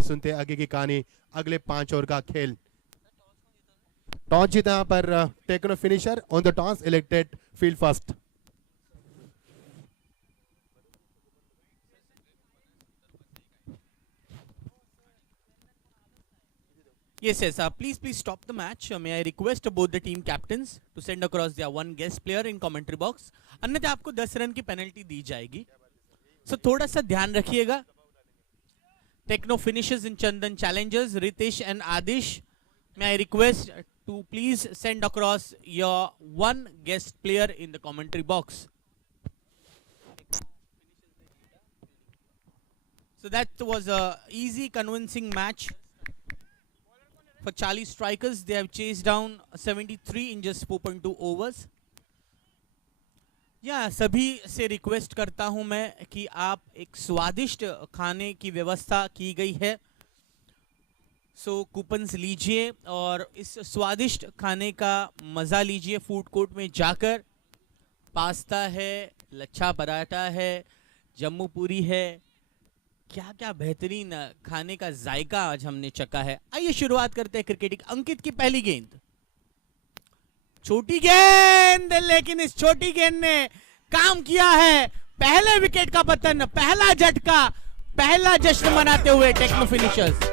भी सुनते हैं आगे की कहानी, अगले 5 ओवर का खेल। टॉस जीता यहाँ पर techno finisher, on the toss elected field first. Yes, yes. Please stop the match. May I request both the team captains to send across their one guest player in commentary box. अन्यथा आपको 10 run की penalty दी जाएगी। So थोड़ा सा ध्यान रखिएगा। Techno finishes in Chandan challengers Ritesh and Adish. May I request to please send across your one guest player in the commentary box. So that was a easy, convincing match. For Charlie Strikers, they have chased down 73 in just 4.2 overs. या सभी से request करता हूं मैं कि आप एक स्वादिष्ट खाने की व्यवस्था की गई है, सो कूपन्स लीजिए और इस स्वादिष्ट खाने का मज़ा लीजिए। फूड कोर्ट में जाकर पास्ता है, लच्छा पराठा है, जम्मू पूरी है, क्या क्या बेहतरीन खाने का जायका आज हमने चखा है। आइए शुरुआत करते हैं क्रिकेटिंग। अंकित की पहली गेंद, छोटी गेंद, लेकिन इस छोटी गेंद ने काम किया है। पहले विकेट का पतन, पहला झटका, पहला जश्न मनाते हुए टेक्नो फिनिशर्स।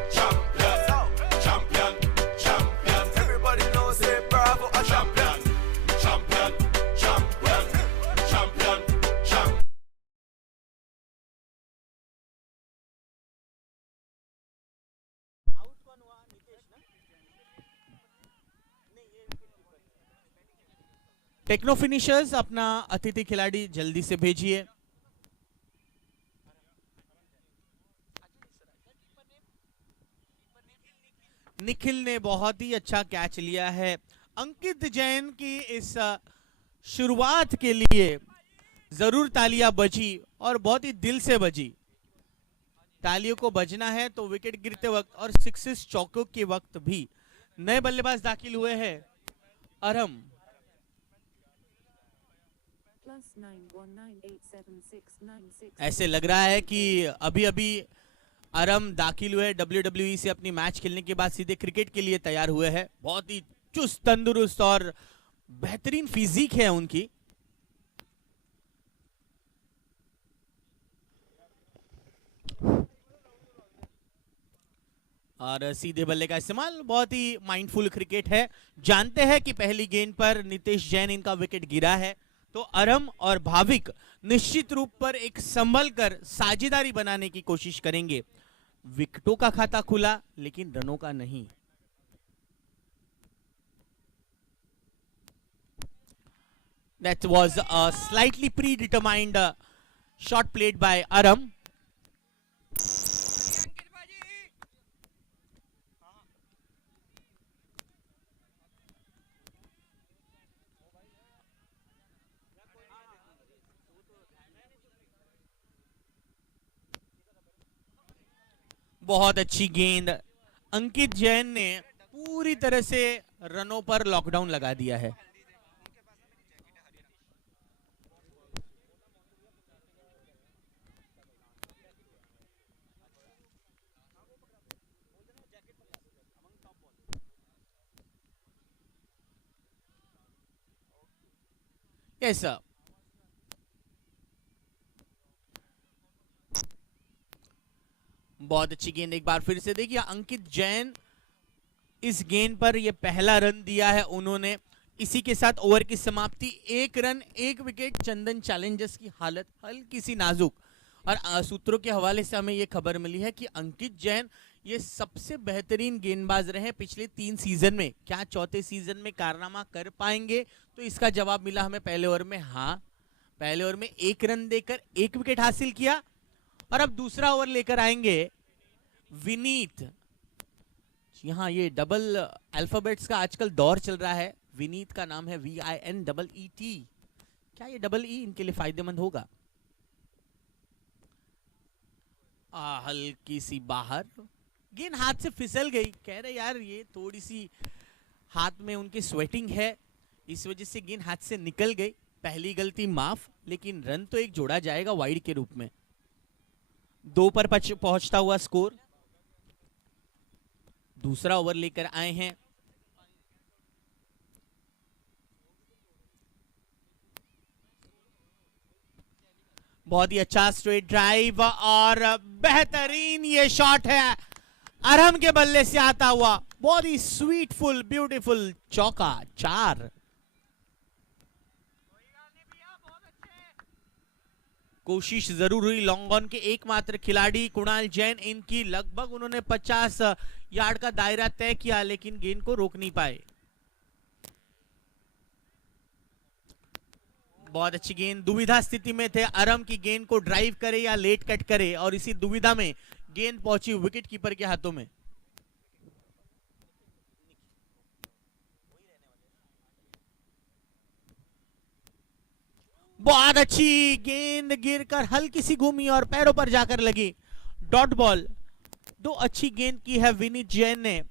टेक्नो फिनिशर्स अपना अतिथि खिलाड़ी जल्दी से भेजिए। निखिल ने बहुत ही अच्छा कैच लिया है। अंकित जैन की इस शुरुआत के लिए जरूर तालियां बजी और बहुत ही दिल से बजी। तालियों को बजना है तो विकेट गिरते वक्त और सिक्सेस चौकों के वक्त भी। नए बल्लेबाज दाखिल हुए हैं, अरम। ऐसे लग रहा है कि अभी अभी अरम दाखिल हुए WWE से अपनी मैच खेलने के बाद सीधे क्रिकेट के लिए तैयार हुए हैं। बहुत ही चुस्त, तंदुरुस्त और बेहतरीन फिजिक है उनकी। और सीधे बल्ले का इस्तेमाल, बहुत ही माइंडफुल क्रिकेट है। जानते हैं कि पहली गेंद पर नितेश जैन इनका विकेट गिरा है, तो अरम और भाविक निश्चित रूप पर एक संभल कर साझेदारी बनाने की कोशिश करेंगे। विकेटों का खाता खुला लेकिन रनों का नहीं। That was a slightly predetermined shot played by Aram. बहुत अच्छी गेंद। अंकित जैन ने पूरी तरह से रनों पर लॉकडाउन लगा दिया है। यस सर, बहुत अच्छी गेंद। एक बार फिर से देखिए, अंकित जैन इस गेंद पर यह पहला रन दिया है उन्होंने। इसी के साथ ओवर की समाप्ति, 1 रन 1 विकेट। चंदन चैलेंजर्स की हालत हल्की सी नाजुक, और सूत्रों के हवाले से हमें यह खबर मिली है कि अंकित जैन ये सबसे बेहतरीन गेंदबाज रहे पिछले 3 सीजन में। क्या चौथे सीजन में कारनामा कर पाएंगे? तो इसका जवाब मिला हमें पहले ओवर में, हाँ। पहले ओवर में 1 रन देकर 1 विकेट हासिल किया, और अब दूसरा ओवर लेकर आएंगे विनीत। यहाँ ये डबल अल्फाबेट्स का आजकल दौर चल रहा है। विनीत का नाम है VINEET। क्या ये डबल ई इनके लिए फायदेमंद होगा? हल्की सी बाहर, गेंद हाथ से फिसल गई। कह रहे यार ये थोड़ी सी हाथ में उनकी स्वेटिंग है, इस वजह से गेंद हाथ से निकल गई। पहली गलती माफ, लेकिन रन तो एक जोड़ा जाएगा वाइड के रूप में। 2 पर पहुंचता हुआ स्कोर। दूसरा ओवर लेकर आए हैं। बहुत ही अच्छा स्ट्रेट ड्राइव और बेहतरीन ये शॉट है अरहम के बल्ले से आता हुआ। बहुत ही स्वीटफुल ब्यूटीफुल चौका, 4। कोशिश जरूर हुई लॉन्ग ऑन के एकमात्र खिलाड़ी कुणाल जैन, इनकी लगभग उन्होंने 50 यार्ड का दायरा तय किया लेकिन गेंद को रोक नहीं पाए। बहुत अच्छी गेंद, दुविधा स्थिति में थे अरहम की गेंद को ड्राइव करे या लेट कट करे और इसी दुविधा में गेंद पहुंची विकेट कीपर के हाथों में। बहुत अच्छी गेंद गिरकर हल्की सी घूमी और पैरों पर जाकर लगी, डॉट बॉल। 2 अच्छी गेंद की है विनीत जैन ने।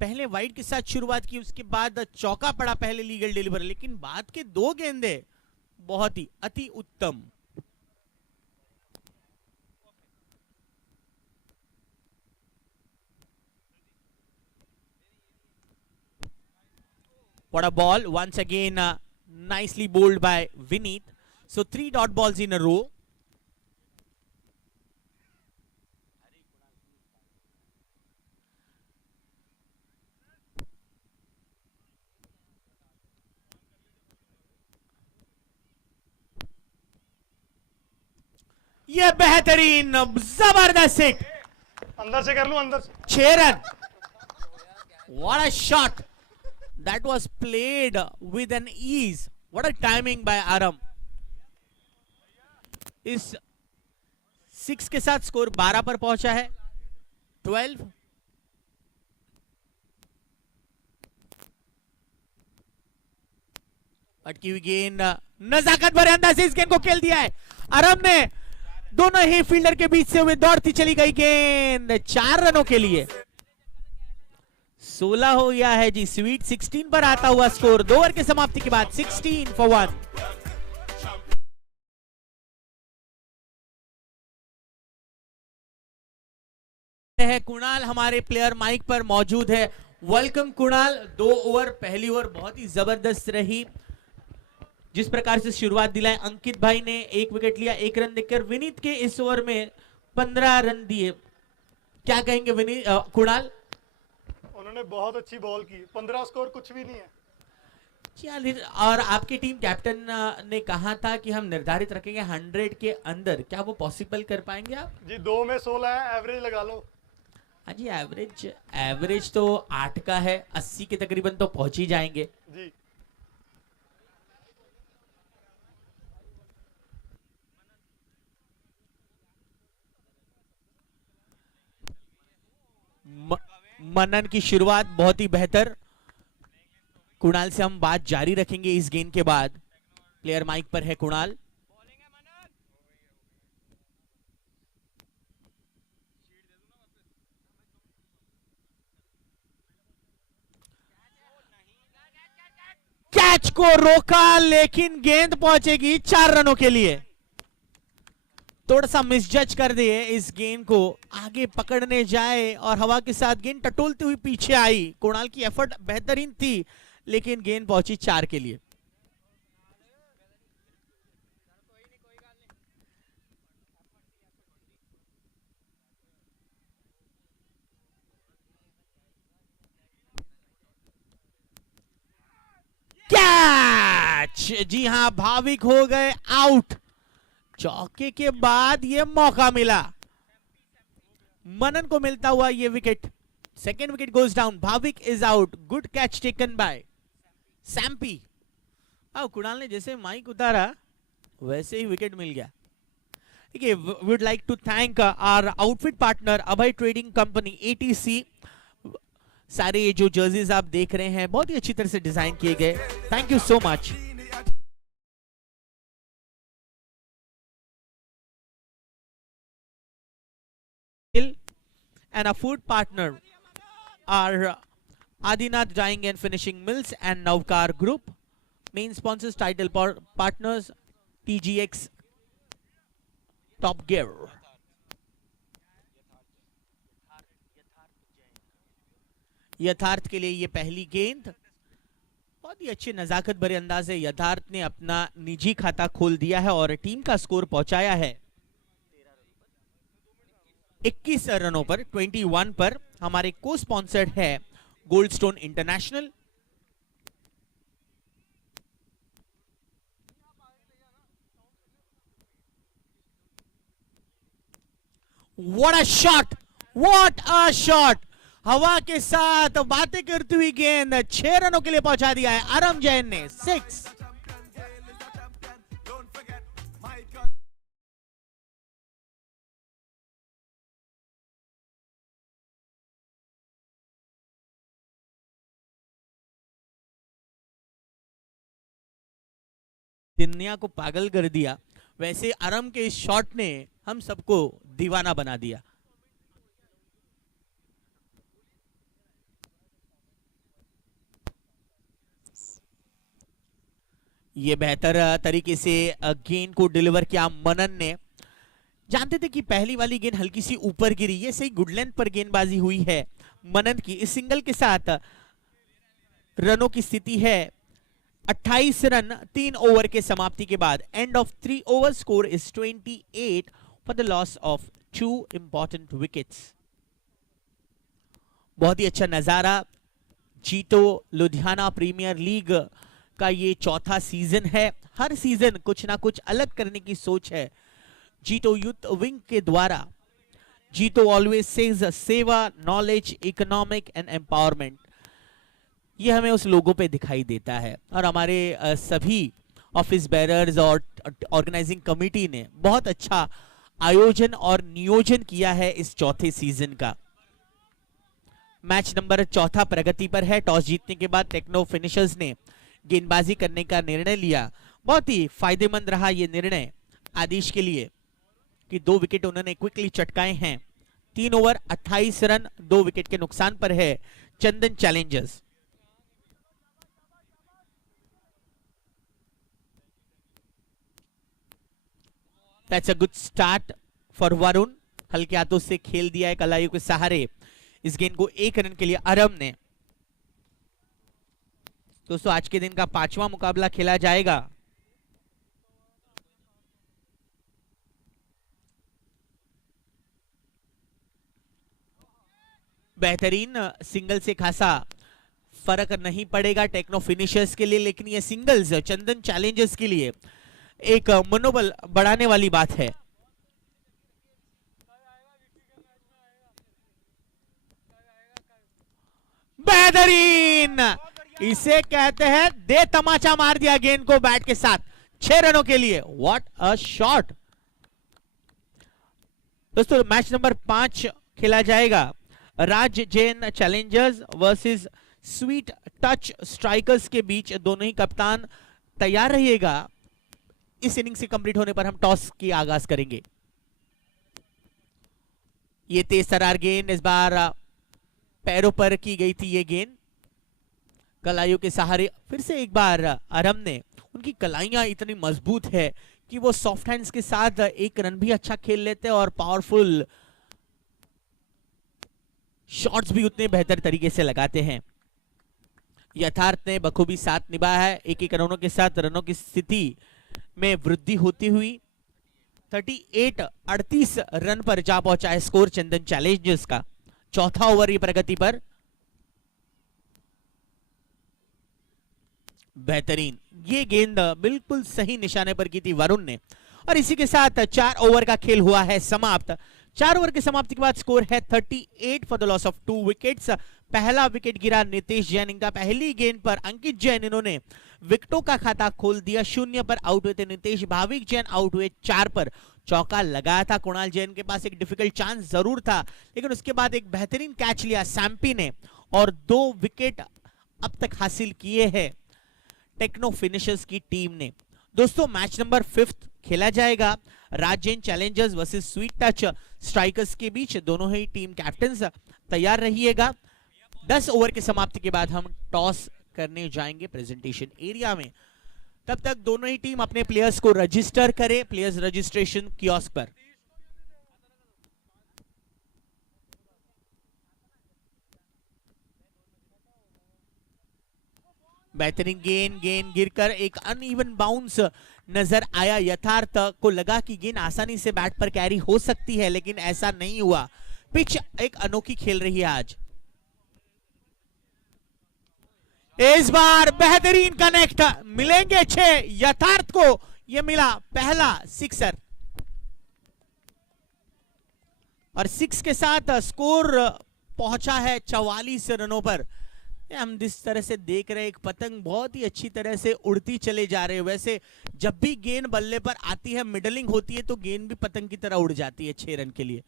पहले वाइड के साथ शुरुआत की, उसके बाद चौका पड़ा पहले लीगल डिलीवर, लेकिन बाद के 2 गेंदे बहुत ही अति उत्तम। What a ball, once again nicely bowled by Vineet. So 3 dot balls in a row. ये बेहतरीन जबरदस्त हिट, अंदर से कर लूं, अंदर से 6 run. What a shot! That was played with an ease. What a timing by Aram. इस 6 के साथ स्कोर 12 पर पहुंचा है, 12। अटकी हुई गेंद नजाकत भरे अंदाज से इस गेंद को खेल दिया है अरम ने। दोनों ही फील्डर के बीच से हुए दौड़ती चली गई गेंद 4 रनों के लिए। 16 हो गया है जी, स्वीट 16 पर आता हुआ स्कोर 2 ओवर की समाप्ति के बाद 16 for 1। है कुणाल हमारे प्लेयर माइक पर मौजूद है। वेलकम कुणाल। 2 ओवर, पहली ओवर बहुत ही जबरदस्त रही, जिस प्रकार से शुरुआत दिलाए अंकित भाई ने 1 विकेट लिया, 1 रन देकर विनीत के इस ओवर में 15 रन दिए। क्या कहेंगे विनीत, कुणाल? उन्होंने बहुत अच्छी बॉल की, 15 स्कोर कुछ भी नहीं है। और आपकी टीम कैप्टन ने कहा था कि हम निर्धारित रखेंगे 100 के अंदर, क्या वो पॉसिबल कर पाएंगे आप? जी 2 में 16 है, एवरेज लगा लो। हाँ जी, एवरेज तो 8 का है, 80 के तकरीबन तो पहुंच ही जाएंगे जी। मनन की शुरुआत बहुत ही बेहतर। कुणाल से हम बात जारी रखेंगे इस गेंद के बाद। प्लेयर माइक पर है कुणाल। कैच को रोका लेकिन गेंद पहुंचेगी 4 रनों के लिए। थोड़ा सा मिसजज कर दिए इस गेंद को, आगे पकड़ने जाए और हवा के साथ गेंद टटोलती हुई पीछे आई। कुणाल की एफर्ट बेहतरीन थी लेकिन गेंद पहुंची 4 के लिए। कैच! जी हां, भाविक हो गए आउट। चौके के बाद ये मौका मिला, मनन को मिलता हुआ ये wicket. Second wicket goes down, Bhavik is out. Good catch taken by Sampi. Kunal ने जैसे माइक उतारा वैसे ही विकेट मिल गया। देखिए, would like to thank our outfit partner Abhay trading company ATC. सारे ये जो जर्सीज आप देख रहे हैं बहुत ही अच्छी तरह से डिजाइन किए गए। Thank you so much. And a food partner are Adinath Dyeing and Finishing Mills and Navkar Group. Main sponsors, title partners, TGX Top Gear. यथार्थ के लिए ये पहली गेंद, बहुत ही अच्छे नजाकत भरे अंदाज से यथार्थ ने अपना निजी खाता खोल दिया है और टीम का स्कोर पहुंचाया है 21 रनों पर, 21 पर। हमारे को स्पॉन्सर्ड है Goldstone international. What a shot, what a shot! हवा के साथ बातें करती हुई गेंद 6 रनों के लिए पहुंचा दिया है अरम जैन ने, 6। दुनिया को पागल कर दिया, वैसे अरम के इस शॉट ने हम सबको दीवाना बना दिया। ये बेहतर तरीके से गेंद को डिलीवर किया मनन ने। जानते थे कि पहली वाली गेंद हल्की सी ऊपर गिरी, ये सही गुड लेंथ पर गेंदबाजी हुई है मनन की। इस सिंगल के साथ रनों की स्थिति है 28 रन 3 ओवर के समाप्ति के बाद। End of 3 over score is 28 for the loss of 2 important wickets. बहुत ही अच्छा नजारा। जीतो लुधियाना प्रीमियर लीग का ये चौथा सीजन है। हर सीजन कुछ ना कुछ अलग करने की सोच है जीतो यूथ विंग के द्वारा। जीतो ऑलवेज सेज सेवा, नॉलेज, इकोनॉमिक एंड एम्पावरमेंट। ये हमें उस लोगों पे दिखाई देता है और हमारे सभी ऑफिस बेरर्स और ऑर्गेनाइजिंग कमेटी ने बहुत अच्छा आयोजन और नियोजन किया है इस चौथे सीजन का। मैच नंबर चौथा प्रगति पर है। टॉस जीतने के बाद टेक्नो फिनिशर्स ने गेंदबाजी करने का निर्णय लिया। बहुत ही फायदेमंद रहा यह निर्णय आदिश के लिए कि 2 विकेट उन्होंने क्विकली चटकाए हैं। 3 ओवर 28 रन 2 विकेट के नुकसान पर है Chandan challengers. That's a good start for Varun. हल्के हाथों से खेल दिया है कलाइयों के सहारे इस गेंद को 1 रन के लिए अरम ने। दोस्तों आज के दिन का 5वां मुकाबला खेला जाएगा। बेहतरीन सिंगल से खासा फर्क नहीं पड़ेगा टेक्नो फिनिशर्स के लिए, लेकिन ये सिंगल्स चंदन चैलेंजर्स के लिए एक मनोबल बढ़ाने वाली बात है। बेहतरीन, इसे कहते हैं दे तमाचा मार दिया गेंद को बैट के साथ 6 रनों के लिए। What a shot. दोस्तों मैच नंबर 5 खेला जाएगा। Raj Jain challengers versus sweet touch strikers के बीच। दोनों ही कप्तान तैयार रहिएगा। इस इनिंग से कंप्लीट होने पर हम टॉस की आगाज करेंगे। ये तेज तरार गेंद, इस बार पैरों पर की गई थी ये गेंद कलाइयों के सहारे। फिर से एक बार अरम ने, उनकी कलाइयां इतनी मजबूत है कि वो सॉफ्ट हैंड्स के साथ 1 रन भी अच्छा खेल लेते हैं और पावरफुल शॉट्स भी उतने बेहतर तरीके से लगाते हैं। यथार्थ ने बखूबी साथ निभाया है। 1-1 रनों के साथ रनों की स्थिति में वृद्धि होती हुई 38 रन पर जा पहुंचा है स्कोर चंदन चैलेंजर्स का। चौथा ओवर की प्रगति पर। बेहतरीन, ये गेंद बिल्कुल सही निशाने पर की थी वरुण ने। और इसी के साथ 4 ओवर का खेल हुआ है समाप्त। 4 ओवर की समाप्ति के बाद स्कोर है 38 for the loss of 2 wickets. पहला विकेट गिरा नितेश जैन। इनका पहली गेंद पर अंकित जैन इन्होंने विकेटों का खाता खोल दिया। 0 पर आउट हुए थे नितेश। भाविक जैन आउट हुए 4 पर। चौका लगाया था कुणाल जैन के पास, एक डिफिकल्ट चांस जरूर था, लेकिन उसके बाद एक बेहतरीन कैच लिया सैम्पी ने और 2 विकेट अब तक हासिल किए हैं टेक्नो फिनिशर्स की टीम ने। दोस्तों मैच नंबर 5 खेला जाएगा। Rajan challengers versus sweet touch strikers के बीच। दोनों ही टीम कैप्टन्स तैयार रहिएगा। 10 ओवर की समाप्ति के बाद हम टॉस करने जाएंगे प्रेजेंटेशन एरिया में। तब तक दोनों ही टीम अपने प्लेयर्स को रजिस्टर करें प्लेयर्स रजिस्ट्रेशन कियोस्क पर। बेहतरीन गेंद गिरकर एक अनइवन बाउंस नजर आया। यथार्थ को लगा कि गेंद आसानी से बैट पर कैरी हो सकती है, लेकिन ऐसा नहीं हुआ। पिच एक अनोखी खेल रही है आज। इस बार बेहतरीन कनेक्ट, मिलेंगे 6। यथार्थ को यह मिला पहला सिक्सर, और 6 के साथ स्कोर पहुंचा है 44 रनों पर। हम जिस तरह से देख रहे हैं, एक पतंग बहुत ही अच्छी तरह से उड़ती चले जा रहे हैं। वैसे जब भी गेंद बल्ले पर आती है, मिडलिंग होती है, तो गेंद भी पतंग की तरह उड़ जाती है 6 रन के लिए।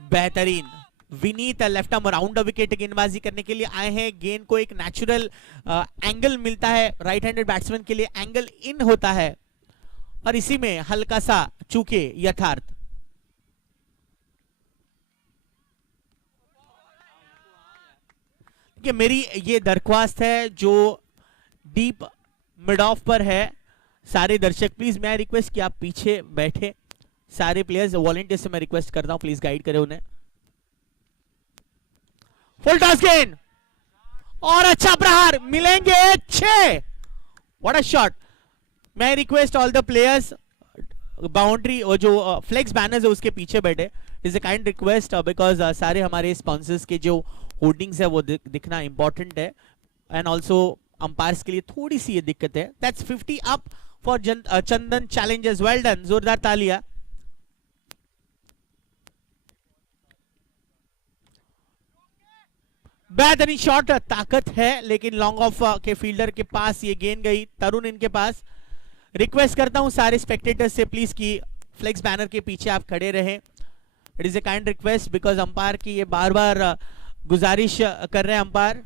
बेहतरीन Vineet left arm round wicket गेंदबाजी करने के लिए आए हैं। गेंद को एक नेचुरल एंगल मिलता है, राइट हैंडेड बैट्समैन के लिए एंगल इन होता है, और इसी में हल्का सा चूके यथार्थ। कि मेरी ये दरख्वास्त है जो डीप मिड ऑफ पर है, सारे दर्शक प्लीज मैं रिक्वेस्ट कि आप पीछे बैठे। सारे प्लेयर्स वॉलंटियर से मैं रिक्वेस्ट करता हूं, प्लीज गाइड करें उन्हें। फुल टॉस गेंद और अच्छा प्रहार, मिलेंगे 6। What a shot. मैं request all the players, boundary और जो फ्लेक्स बैनर्स है उसके पीछे बैठे। Is a kind request because सारे हमारे स्पॉन्सर्स के जो होर्डिंग्स है वो दिखना इंपॉर्टेंट है, एंड ऑल्सो अंपायर्स के लिए थोड़ी सी ये दिक्कत है। That's 50 up for Chandan Challengers. Well done, जोरदार तालियां। बेहतरीन शॉट, ताकत है, लेकिन लॉन्ग ऑफ के फील्डर के पास ये गेंद गई। तरुण इनके पास। रिक्वेस्ट करता हूं सारे स्पेक्टेटर्स से प्लीज कि फ्लेक्स बैनर के पीछे आप खड़े रहें। It is a kind request because umpire की ये बार बार गुजारिश कर रहे हैं अंपायर।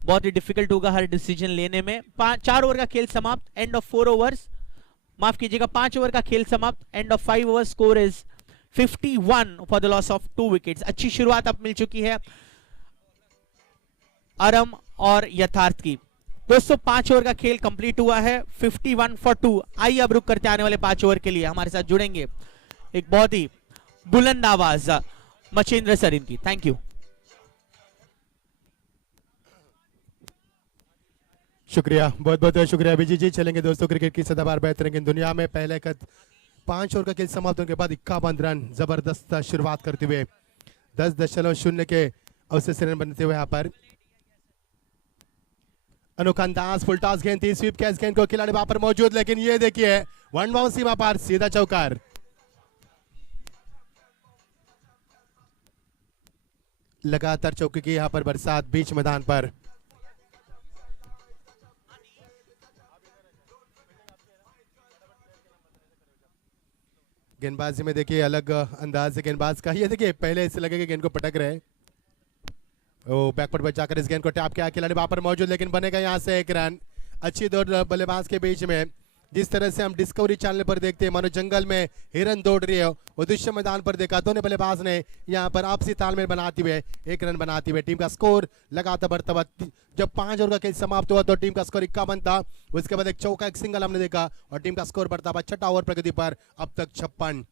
बहुत ही डिफिकल्ट होगा हर डिसीजन लेने में। 4 ओवर का खेल समाप्त, एंड ऑफ 4 ओवर्स, माफ कीजिएगा 5 ओवर का खेल समाप्त, end of 5 over. Score is 51 for the loss of 2 wickets. अच्छी शुरुआत अब मिल चुकी है अरम और यथार्थ की। दोस्तों 5 ओवर का खेल कंप्लीट हुआ है, 51 फॉर 2। आइए अब रुक करते आने वाले 5 ओवर के लिए हमारे साथ जुड़ेंगे एक बहुत ही बुलंद आवाज मचेंद्र सर इनकी। Thank you. शुक्रिया, बहुत बहुत शुक्रिया अभिजीत जी। चलेंगे दोस्तों क्रिकेट की सदाबहार बेहतरीन दुनिया में पहले कद 5 ओवर का खेल समाप्त होने के बाद 51 रन जबरदस्त शुरुआत करते हुए 10.0 के अवसर से रन बनते हुए यहाँ पर अनोखा अंदाज। फुल टॉस गेंद थी, स्वीप कैच गेंद को खिलाड़ी वहां पर मौजूद, लेकिन ये देखिए वन बाउंड सीमा पर सीधा चौकार। लगातार चौके की यहाँ पर बरसात बीच मैदान पर। गेंदबाजी में देखिए अलग अंदाज है गेंदबाज का। ये देखिए पहले ऐसे लगे कि गेंद को पटक रहे, ओ बैकवर्ड पर जाकर इस गेंद को टैप किया, खिलाड़ी वहां पर मौजूद, लेकिन बनेगा यहां से 1 रन। अच्छी दौड़ बल्लेबाज के बीच में, जिस तरह से हम डिस्कवरी चैनल पर देखते हैं मानो जंगल में हिरन दौड़ रही है, वो दृश्य मैदान पर देखा। दोनों बल्लेबाज ने यहाँ पर आपसी तालमेल बनाते हुए 1 रन बनाते हुए टीम का स्कोर लगातार बढ़ता हुआ। जब 5 ओवर का खेल समाप्त हुआ तो टीम का स्कोर 51 था। उसके बाद एक चौका, एक सिंगल हमने देखा, और टीम का स्कोर बढ़ता हुआ 6ठा ओवर प्रगति पर अब तक 56।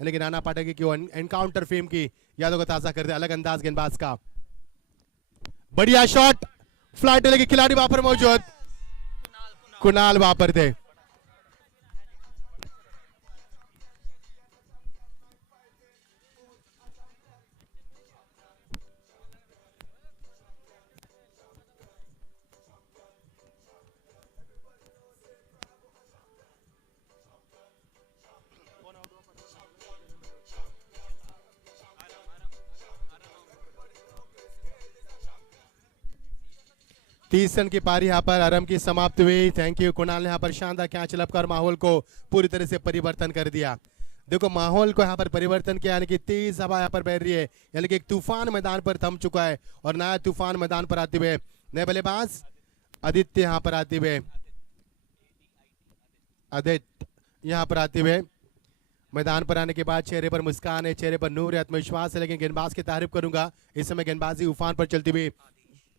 लेकिन नाना पाटेकर की एनकाउंटर फिल्म की यादों को ताजा कर दिया, अलग अंदाज गेंदबाज का। बढ़िया शॉट, फ्लाइट लेके खिलाड़ी वहां पर मौजूद, कुणाल वहां पर थे। तीस रन की पारी यहाँ पर आरंभ की समाप्त हुई। थैंक यू कुणाल ने यहाँ पर शानदार कैच लपकर माहौल को पूरी तरह से परिवर्तन कर दिया। देखो माहौल को यहाँ पर परिवर्तन किया, यानी कि तेज हवा यहाँ पर बह रही है, यानी कि एक तूफान मैदान पर थम चुका है, और नया तूफान मैदान पर आते हुए नए बल्लेबाज आदित्य यहाँ पर आते हुए, आदित्य यहाँ पर आते हुए मैदान पर आने के बाद चेहरे पर मुस्कान है, चेहरे पर नूर है, आत्मविश्वास है। लेकिन गेंदबाज की तारीफ करूंगा, इस समय गेंदबाजी उफान पर चलती हुई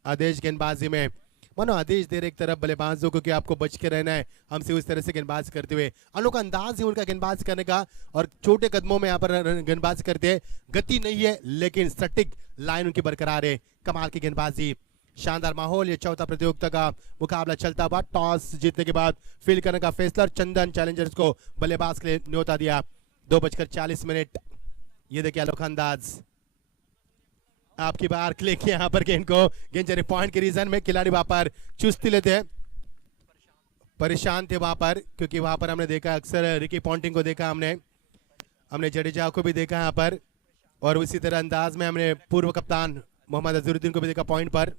आदेश गेंदबाजी में मानो आदेश दे रहे एक तरफ बल्लेबाजों को कि आपको बच के रहना है हमसे, उस तरह से गेंदबाज करते हुए। अनोखा अंदाज है उनका गेंदबाज करने का और छोटे कदमों में यहाँ पर गेंदबाज करते हैं। गति नहीं है लेकिन सटीक लाइन उनकी बरकरार है। कमाल की गेंदबाजी, शानदार माहौल। ये चौथा प्रतियोगिता का मुकाबला चलता हुआ। टॉस जीतने के बाद फील्ड करने का फैसला, चंदन चैलेंजर्स को बल्लेबाज के लिए न्योता दिया। 2:40। ये देखिए अनोखा अंदाज। आपकी बार क्लिक यहाँ पर गेंद को, गेंद चले पॉइंट के रीजन में। खिलाड़ी वहां पर चुस्ती लेते हैं, परेशान थे वहां पर, क्योंकि वहां पर हमने देखा अक्सर रिकी पॉन्टिंग को देखा, हमने जडेजा को भी देखा यहाँ पर, और उसी तरह अंदाज में हमने पूर्व कप्तान मोहम्मद अजहरुद्दीन को भी देखा पॉइंट पर।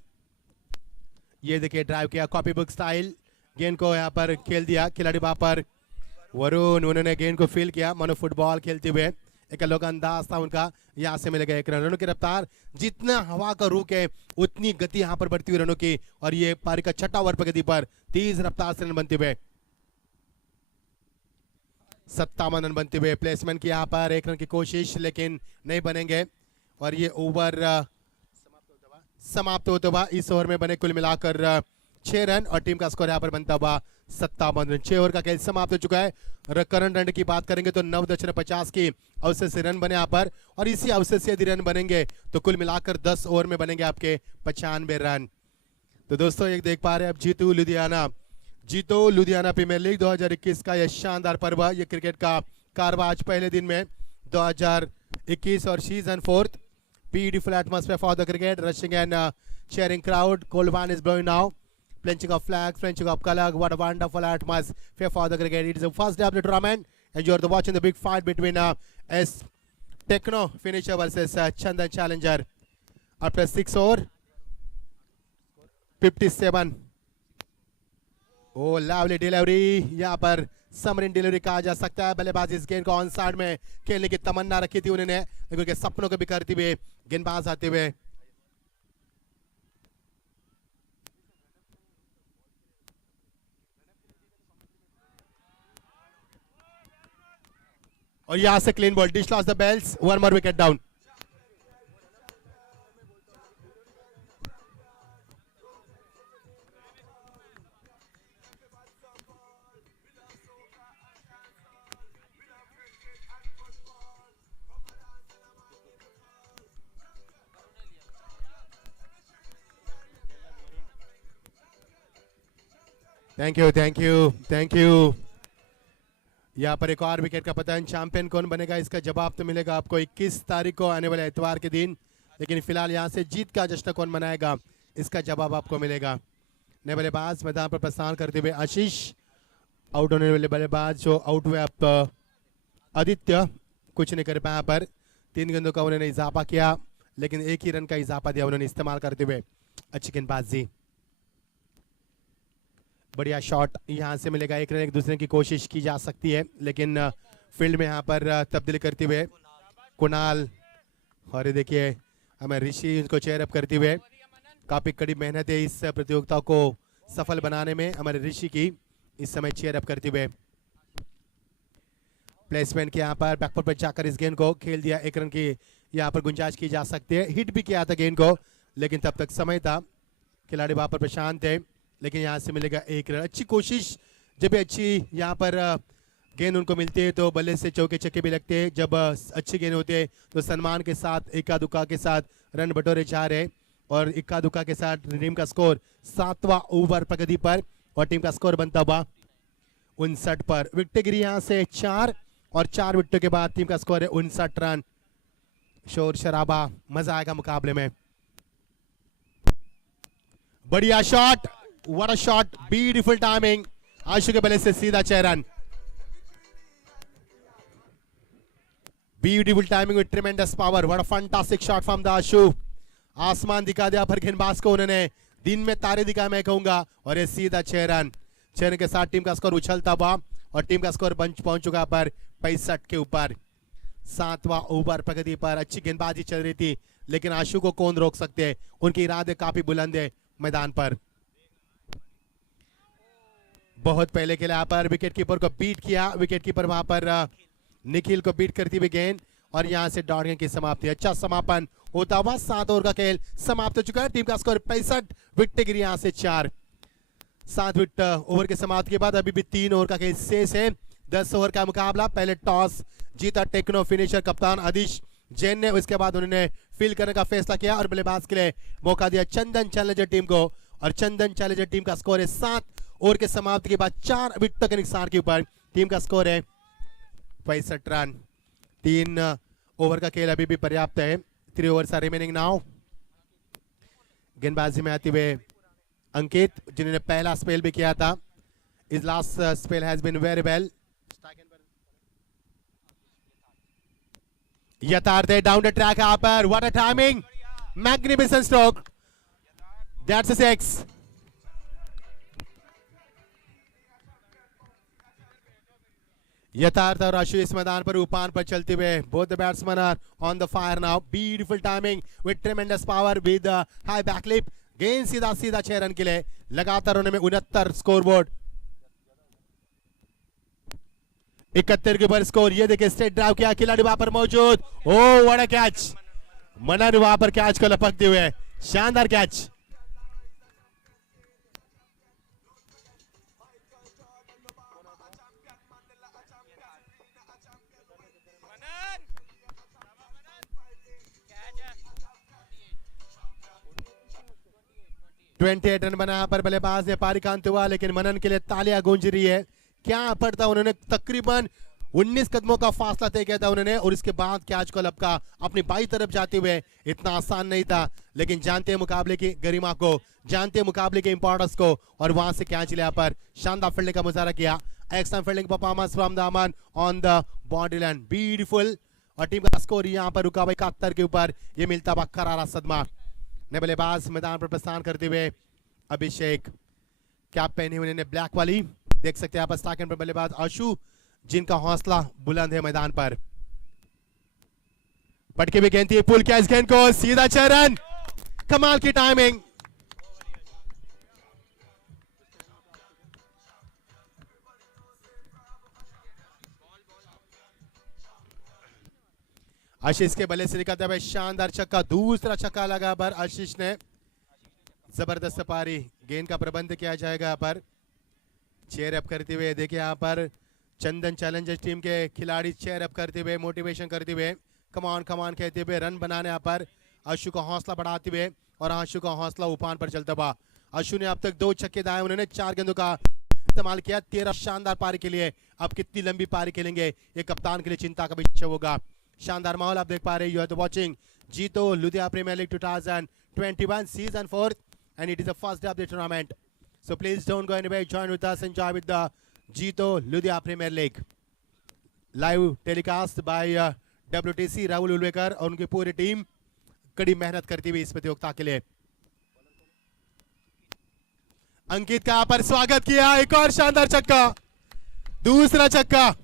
ये देखिए ड्राइव किया कॉपी बुक स्टाइल, गेंद को यहाँ पर खेल दिया खिलाड़ी वहां पर वरुण, उन्होंने गेंद को फील किया मानो फुटबॉल खेलते हुए। एक अलग अंदाज था उनका। यहाँ से मिलेगा एक रन। रनों की रफ्तार, जितना हवा का रुख है उतनी गति यहाँ पर बढ़ती हुई रनों की, और ये पारी का छठा ओवर प्रगति पर तेज रफ्तार से रन बनते हुए 57 रन बनते हुए। प्लेसमेंट की यहाँ पर 1 रन की कोशिश लेकिन नहीं बनेंगे, और ये ओवर समाप्त होता हुआ इस ओवर में बने कुल मिलाकर 6 रन, और टीम का स्कोर यहाँ पर बनता हुआ 57 रन। 6 ओवर का खेल समाप्त हो चुका है। करंट रन की बात करेंगे तो 9.50 की अवसर से रन बने यहाँ पर, और इसी अवसर से यदि रन बनेंगे तो कुल मिलाकर 10 ओवर में बनेंगे आपके 95 रन। तो दोस्तों एक देख पा रहे हैं अब जीतो लुधियाना प्रीमियर लीग 2021 का यह शानदार पर्व, ये क्रिकेट का कारवा आज पहले दिन में 2021 और season 4th। Beautiful atmosphere for the cricket, rushing and cheering crowd. Cold one is blowing now. Flinching of flag, flinching of color. What a wonderful atmosphere for the cricket. It is the first day of the tournament, and you are watching the big fight between S Techno finisher versus Chandan Challenger. After 6 over, 57. Oh, lovely delivery. यहाँ पर समरिन delivery कहा जा सकता है। बल्लेबाज इस गेंद को ऑन साइड में खेलने की तमन्ना रखी थी उन्होंने, लेकिन उनके सपनों को भी करते हुए गेंदबाज आते हुए। और यहां से clean ball, dislodges the bells, 1 more wicket down. Thank you. यहाँ पर एक और विकेट का पतन। चैंपियन कौन बनेगा इसका जवाब तो मिलेगा आपको 21 तारीख को आने वाले इतवार के दिन, लेकिन फिलहाल यहाँ से जीत का जश्न कौन मनाएगा इसका जवाब आपको मिलेगा। नए बल्लेबाज मैदान पर प्रस्थान करते हुए आशीष, आउट होने वाले बल्लेबाज जो आउट हुए आप आदित्य, कुछ नहीं कर पाया पर 3 गेंदों का उन्होंने इजाफा किया, लेकिन 1 ही रन का इजाफा दिया उन्होंने इस्तेमाल करते हुए। अच्छी गेंदबाजी, बढ़िया शॉट। यहाँ से मिलेगा 1 रन। एक दूसरे की कोशिश की जा सकती है, लेकिन फील्ड में यहाँ पर तब्दीली करते हुए कुणाल, और ये देखिए हमें ऋषि उनको चेयर अप करते हुए। काफी कड़ी मेहनत है इस प्रतियोगिता को सफल बनाने में हमारे ऋषि की, इस समय चेयर अप करते हुए। प्लेसमेंट के यहाँ पर बैकफुट पर जाकर इस गेंद को खेल दिया। 1 रन की यहाँ पर गुंजाइश की जा सकती है। हिट भी किया था गेंद को, लेकिन तब तक समय था, खिलाड़ी वहां पर प्रशांत थे, लेकिन यहाँ से मिलेगा 1 रन। अच्छी कोशिश, जब भी अच्छी यहाँ पर गेंद उनको मिलती है तो बल्ले से चौके छक्के भी लगते हैं। जब अच्छी गेंद होती है तो सम्मान के साथ, इक्का दुक्का के साथ रन बटोरे जा रहे, और इक्का दुक्का के साथ टीम का स्कोर 7वां ओवर प्रगति पर, और टीम का स्कोर बनता हुआ 59 पर। विकेट गिरी यहाँ से 4, और 4 विकेटों के बाद टीम का स्कोर है 59 रन। शोर शराबा, मजा आएगा मुकाबले में। बढ़िया shot, what a shot, beautiful timing. Ashu के बल्ले से सीधा 6 run. Beautiful timing with tremendous power, what a fantastic shot from the Ashu. आसमान दिखा दिया पर गेंदबाज को उन्होंने, दिन में तारे दिखाए मैं कहूंगा, और ये सीधा 6 रन। 6 रन के साथ टीम का स्कोर उछलता हुआ, और टीम का स्कोर पहुंच चुका पर 65 के ऊपर। 7वां ओवर प्रगति पर अच्छी गेंदबाजी चल रही थी, लेकिन आशु को कौन रोक सकते हैं, उनके इरादे काफी बुलंद है मैदान पर। बहुत पहले खेला यहाँ पर, विकेट कीपर को बीट किया, विकेट कीपर वहां पर निखिल को बीट करती हुई गेंद, और यहां से डॉट गेंद की समाप्ति। अच्छा समापन होता हुआ 7 ओवर का खेल समाप्त हो चुका है। टीम का स्कोर 65, विकेट गिरी यहाँ से 4। 7 ओवर के समाप्ति के बाद अभी भी 3 ओवर का खेल शेष है। 10 ओवर का मुकाबला। पहले टॉस जीता टेक्नो फिनिशर कप्तान आदिश जैन ने, उसके बाद उन्होंने फील्ड करने का फैसला किया और बल्लेबाज के लिए मौका दिया चंदन चैलेंजर टीम को। और चंदन चैलेंजर टीम का स्कोर है 7 ओवर के समाप्ति के बाद 4 विकेटों के नुकसान के ऊपर टीम का स्कोर है 65 रन। 3 ओवर का खेल अभी भी पर्याप्त है। 3 ओवर्स आर रिमेनिंग नाउ। गेंदबाजी में आते हुए अंकित, जिन्होंने पहला स्पेल भी किया था। इस last spell has been very well. Yatharth down the track यहाँ पर। What a timing, magnificent stroke, that's a 6। Yatharth और आशु इस मैदान पर उपान पर चलते हुए। Both the batsman are on the fire now. Beautiful timing with tremendous power with high backlift. गेंद सीधा सीधा 6 रन के लिए लगातार उन्होंने 69 स्कोरबोर्ड 71 के ऊपर स्कोर। ये देखिए स्ट्रेट ड्राइव किया, खिलाड़ी वहां पर मौजूद। ओ व्हाट अ कैच, मनन वहां पर कैच को लपकते हुए, शानदार कैच। ट्वेंटी 28 रन बना यहाँ पर बल्लेबाज ने पारी का अंत हुआ, लेकिन मनन के लिए तालियां गूंज रही है। क्या पड़ता, उन्होंने तकरीबन 19 कदमों का फासला तय किया था उन्होंने, और इसके बाद कैच को लपका अपनी बाई तरफ जाते हुए। इतना आसान नहीं था, लेकिन जानते हैं मुकाबले की गरिमा को, जानते हैं मुकाबले के इंपॉर्टेंस को, और वहां से कैच लिया पर शानदार फील्डिंग का मुजाहरा किया। Extreme fielding performance from the Aman on the body line, beautiful. और टीम का स्कोर यहाँ पर रुका हुआ 71 के ऊपर। ये मिलता हुआ करारा सदमा। ने बल्लेबाज मैदान पर प्रस्थान करते हुए अभिषेक, कैप पहने हुए ने ब्लैक वाली, देख सकते हैं आप स्टार्टिंग पर बल्लेबाज आशु, जिनका हौसला बुलंद है मैदान पर। पटके भी गेंद थी, पुल किया इस गेंद को, सीधा 6 रन। कमाल की टाइमिंग। आशीष के बल्ले से निकलते हुए शानदार छक्का, दूसरा छक्का लगा पर आशीष ने। जबरदस्त पारी, गेंद का प्रबंध किया जाएगा यहाँ पर। चेयर अप करते हुए देखिए यहाँ पर चंदन चैलेंजर्स टीम के खिलाड़ी चेयर अप करते हुए, मोटिवेशन करते हुए, कमान कमान कहते हुए, रन बनाने यहाँ पर आशु का हौसला बढ़ाते हुए, और आशु का हौसला उपान पर चलता हुआ। आशु ने अब तक 2 छक्के दाए, उन्होंने 4 गेंदों का इस्तेमाल किया। 13 शानदार पारी के लिए। अब कितनी लंबी पारी खेलेंगे, ये कप्तान के लिए चिंता का विषय होगा। शानदार माहौल आप देख पा रहे हैं। You are watching JITO Ludhiana premier league 2021 season 4 and it is the first day of the tournament, so please don't go anywhere, join with us, enjoy with the Jeeto Ludhiana Premier League live telecast by WTC Rahul Ulvekar और उनकी पूरी team कड़ी मेहनत करती हुई इस प्रतियोगिता के लिए। अंकित का यहाँ पर स्वागत किया, एक और शानदार छक्का, दूसरा छक्का।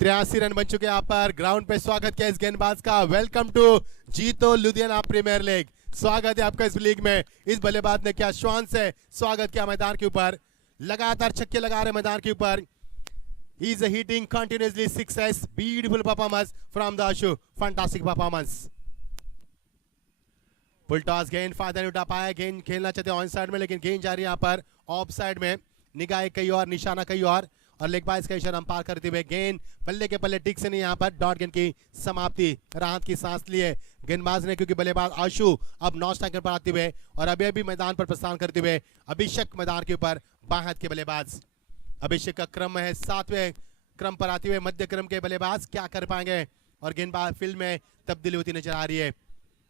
तिरासी रन बन चुके यहाँ पर। ग्राउंड पे स्वागत किया इस गेंदबाज का। वेलकम टू जीतो लुधियाना प्रीमियर लीग। स्वागत है आपका इस लीग में। इस बल्लेबाज ने क्या श्वान से स्वागत किया मैदान के ऊपर, लगातार छक्के लगा रहे मैदान के ऊपर। He is hitting continuously 6s। Beautiful performance from the Ashu, fantastic performance. Full toss, गेंद फायदा नहीं उठा पाया। गेंद खेलना चाहते ऑन साइड में, लेकिन गेंद जा रही है यहाँ पर ऑफ साइड में। निगाह कहीं और, निशाना कहीं और, और लेग बाइस का इशारा अंपायर करते हुए गेंद बल्ले के पल्ले ठीक से नहीं। यहाँ पर डॉट गेंद की समाप्ति, राहत की सांस लिए गेंदबाज ने, क्योंकि बल्लेबाज आशु अब नॉन स्ट्राइकर पर आते हुए और अभी अभी मैदान पर प्रस्थान करते हुए अभिषेक मैदान के ऊपर बाएं हाथ के बल्लेबाज। अभिषेक का क्रम है 7वें क्रम पर आते हुए मध्य क्रम के बल्लेबाज क्या कर पाएंगे, और गेंदबाज फील्ड में तब्दीली होती नजर आ रही है,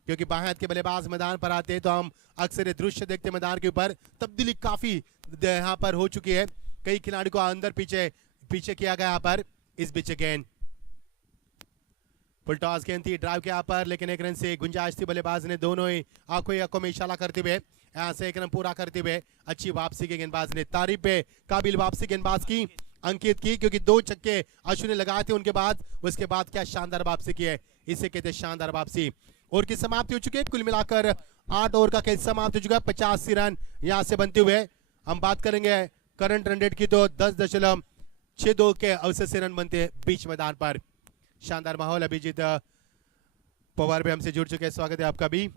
क्योंकि बाएं हाथ के बल्लेबाज मैदान पर आते हैं तो हम अक्सर दृश्य देखते मैदान के ऊपर तब्दीली काफी यहाँ पर हो चुकी है। कई खिलाड़ी को अंदर पीछे किया गया यहाँ पर। इस बीच गेंद फुल टॉस गेंद थी, ड्राइव के यहाँ पर, लेकिन 1 रन से गुंजाइश थी। बल्लेबाज ने दोनों ही आंखों में इशारा करते हुए यहाँ से 1 रन पूरा करते हुए अच्छी वापसी के गेंदबाज ने। तारीफ पे काबिल वापसी गेंदबाज की, अंकित की, क्योंकि 2 छक्के अश्विन ने लगाए थे उनके बाद, उसके बाद क्या शानदार वापसी की है, इसे कहते हैं शानदार वापसी। ओवर की समाप्ति हो चुकी है। कुल मिलाकर 8 ओवर का खेल समाप्त हो चुका है। 85 रन यहाँ से बनते हुए। हम बात करेंगे करंट रन रेट की तो 10.62 के अवसर से रन बनते हैं बीच मैदान पर। शानदार माहौल। अभिजीत पवार भी हमसे जुड़ चुके हैं, स्वागत है आपका भी।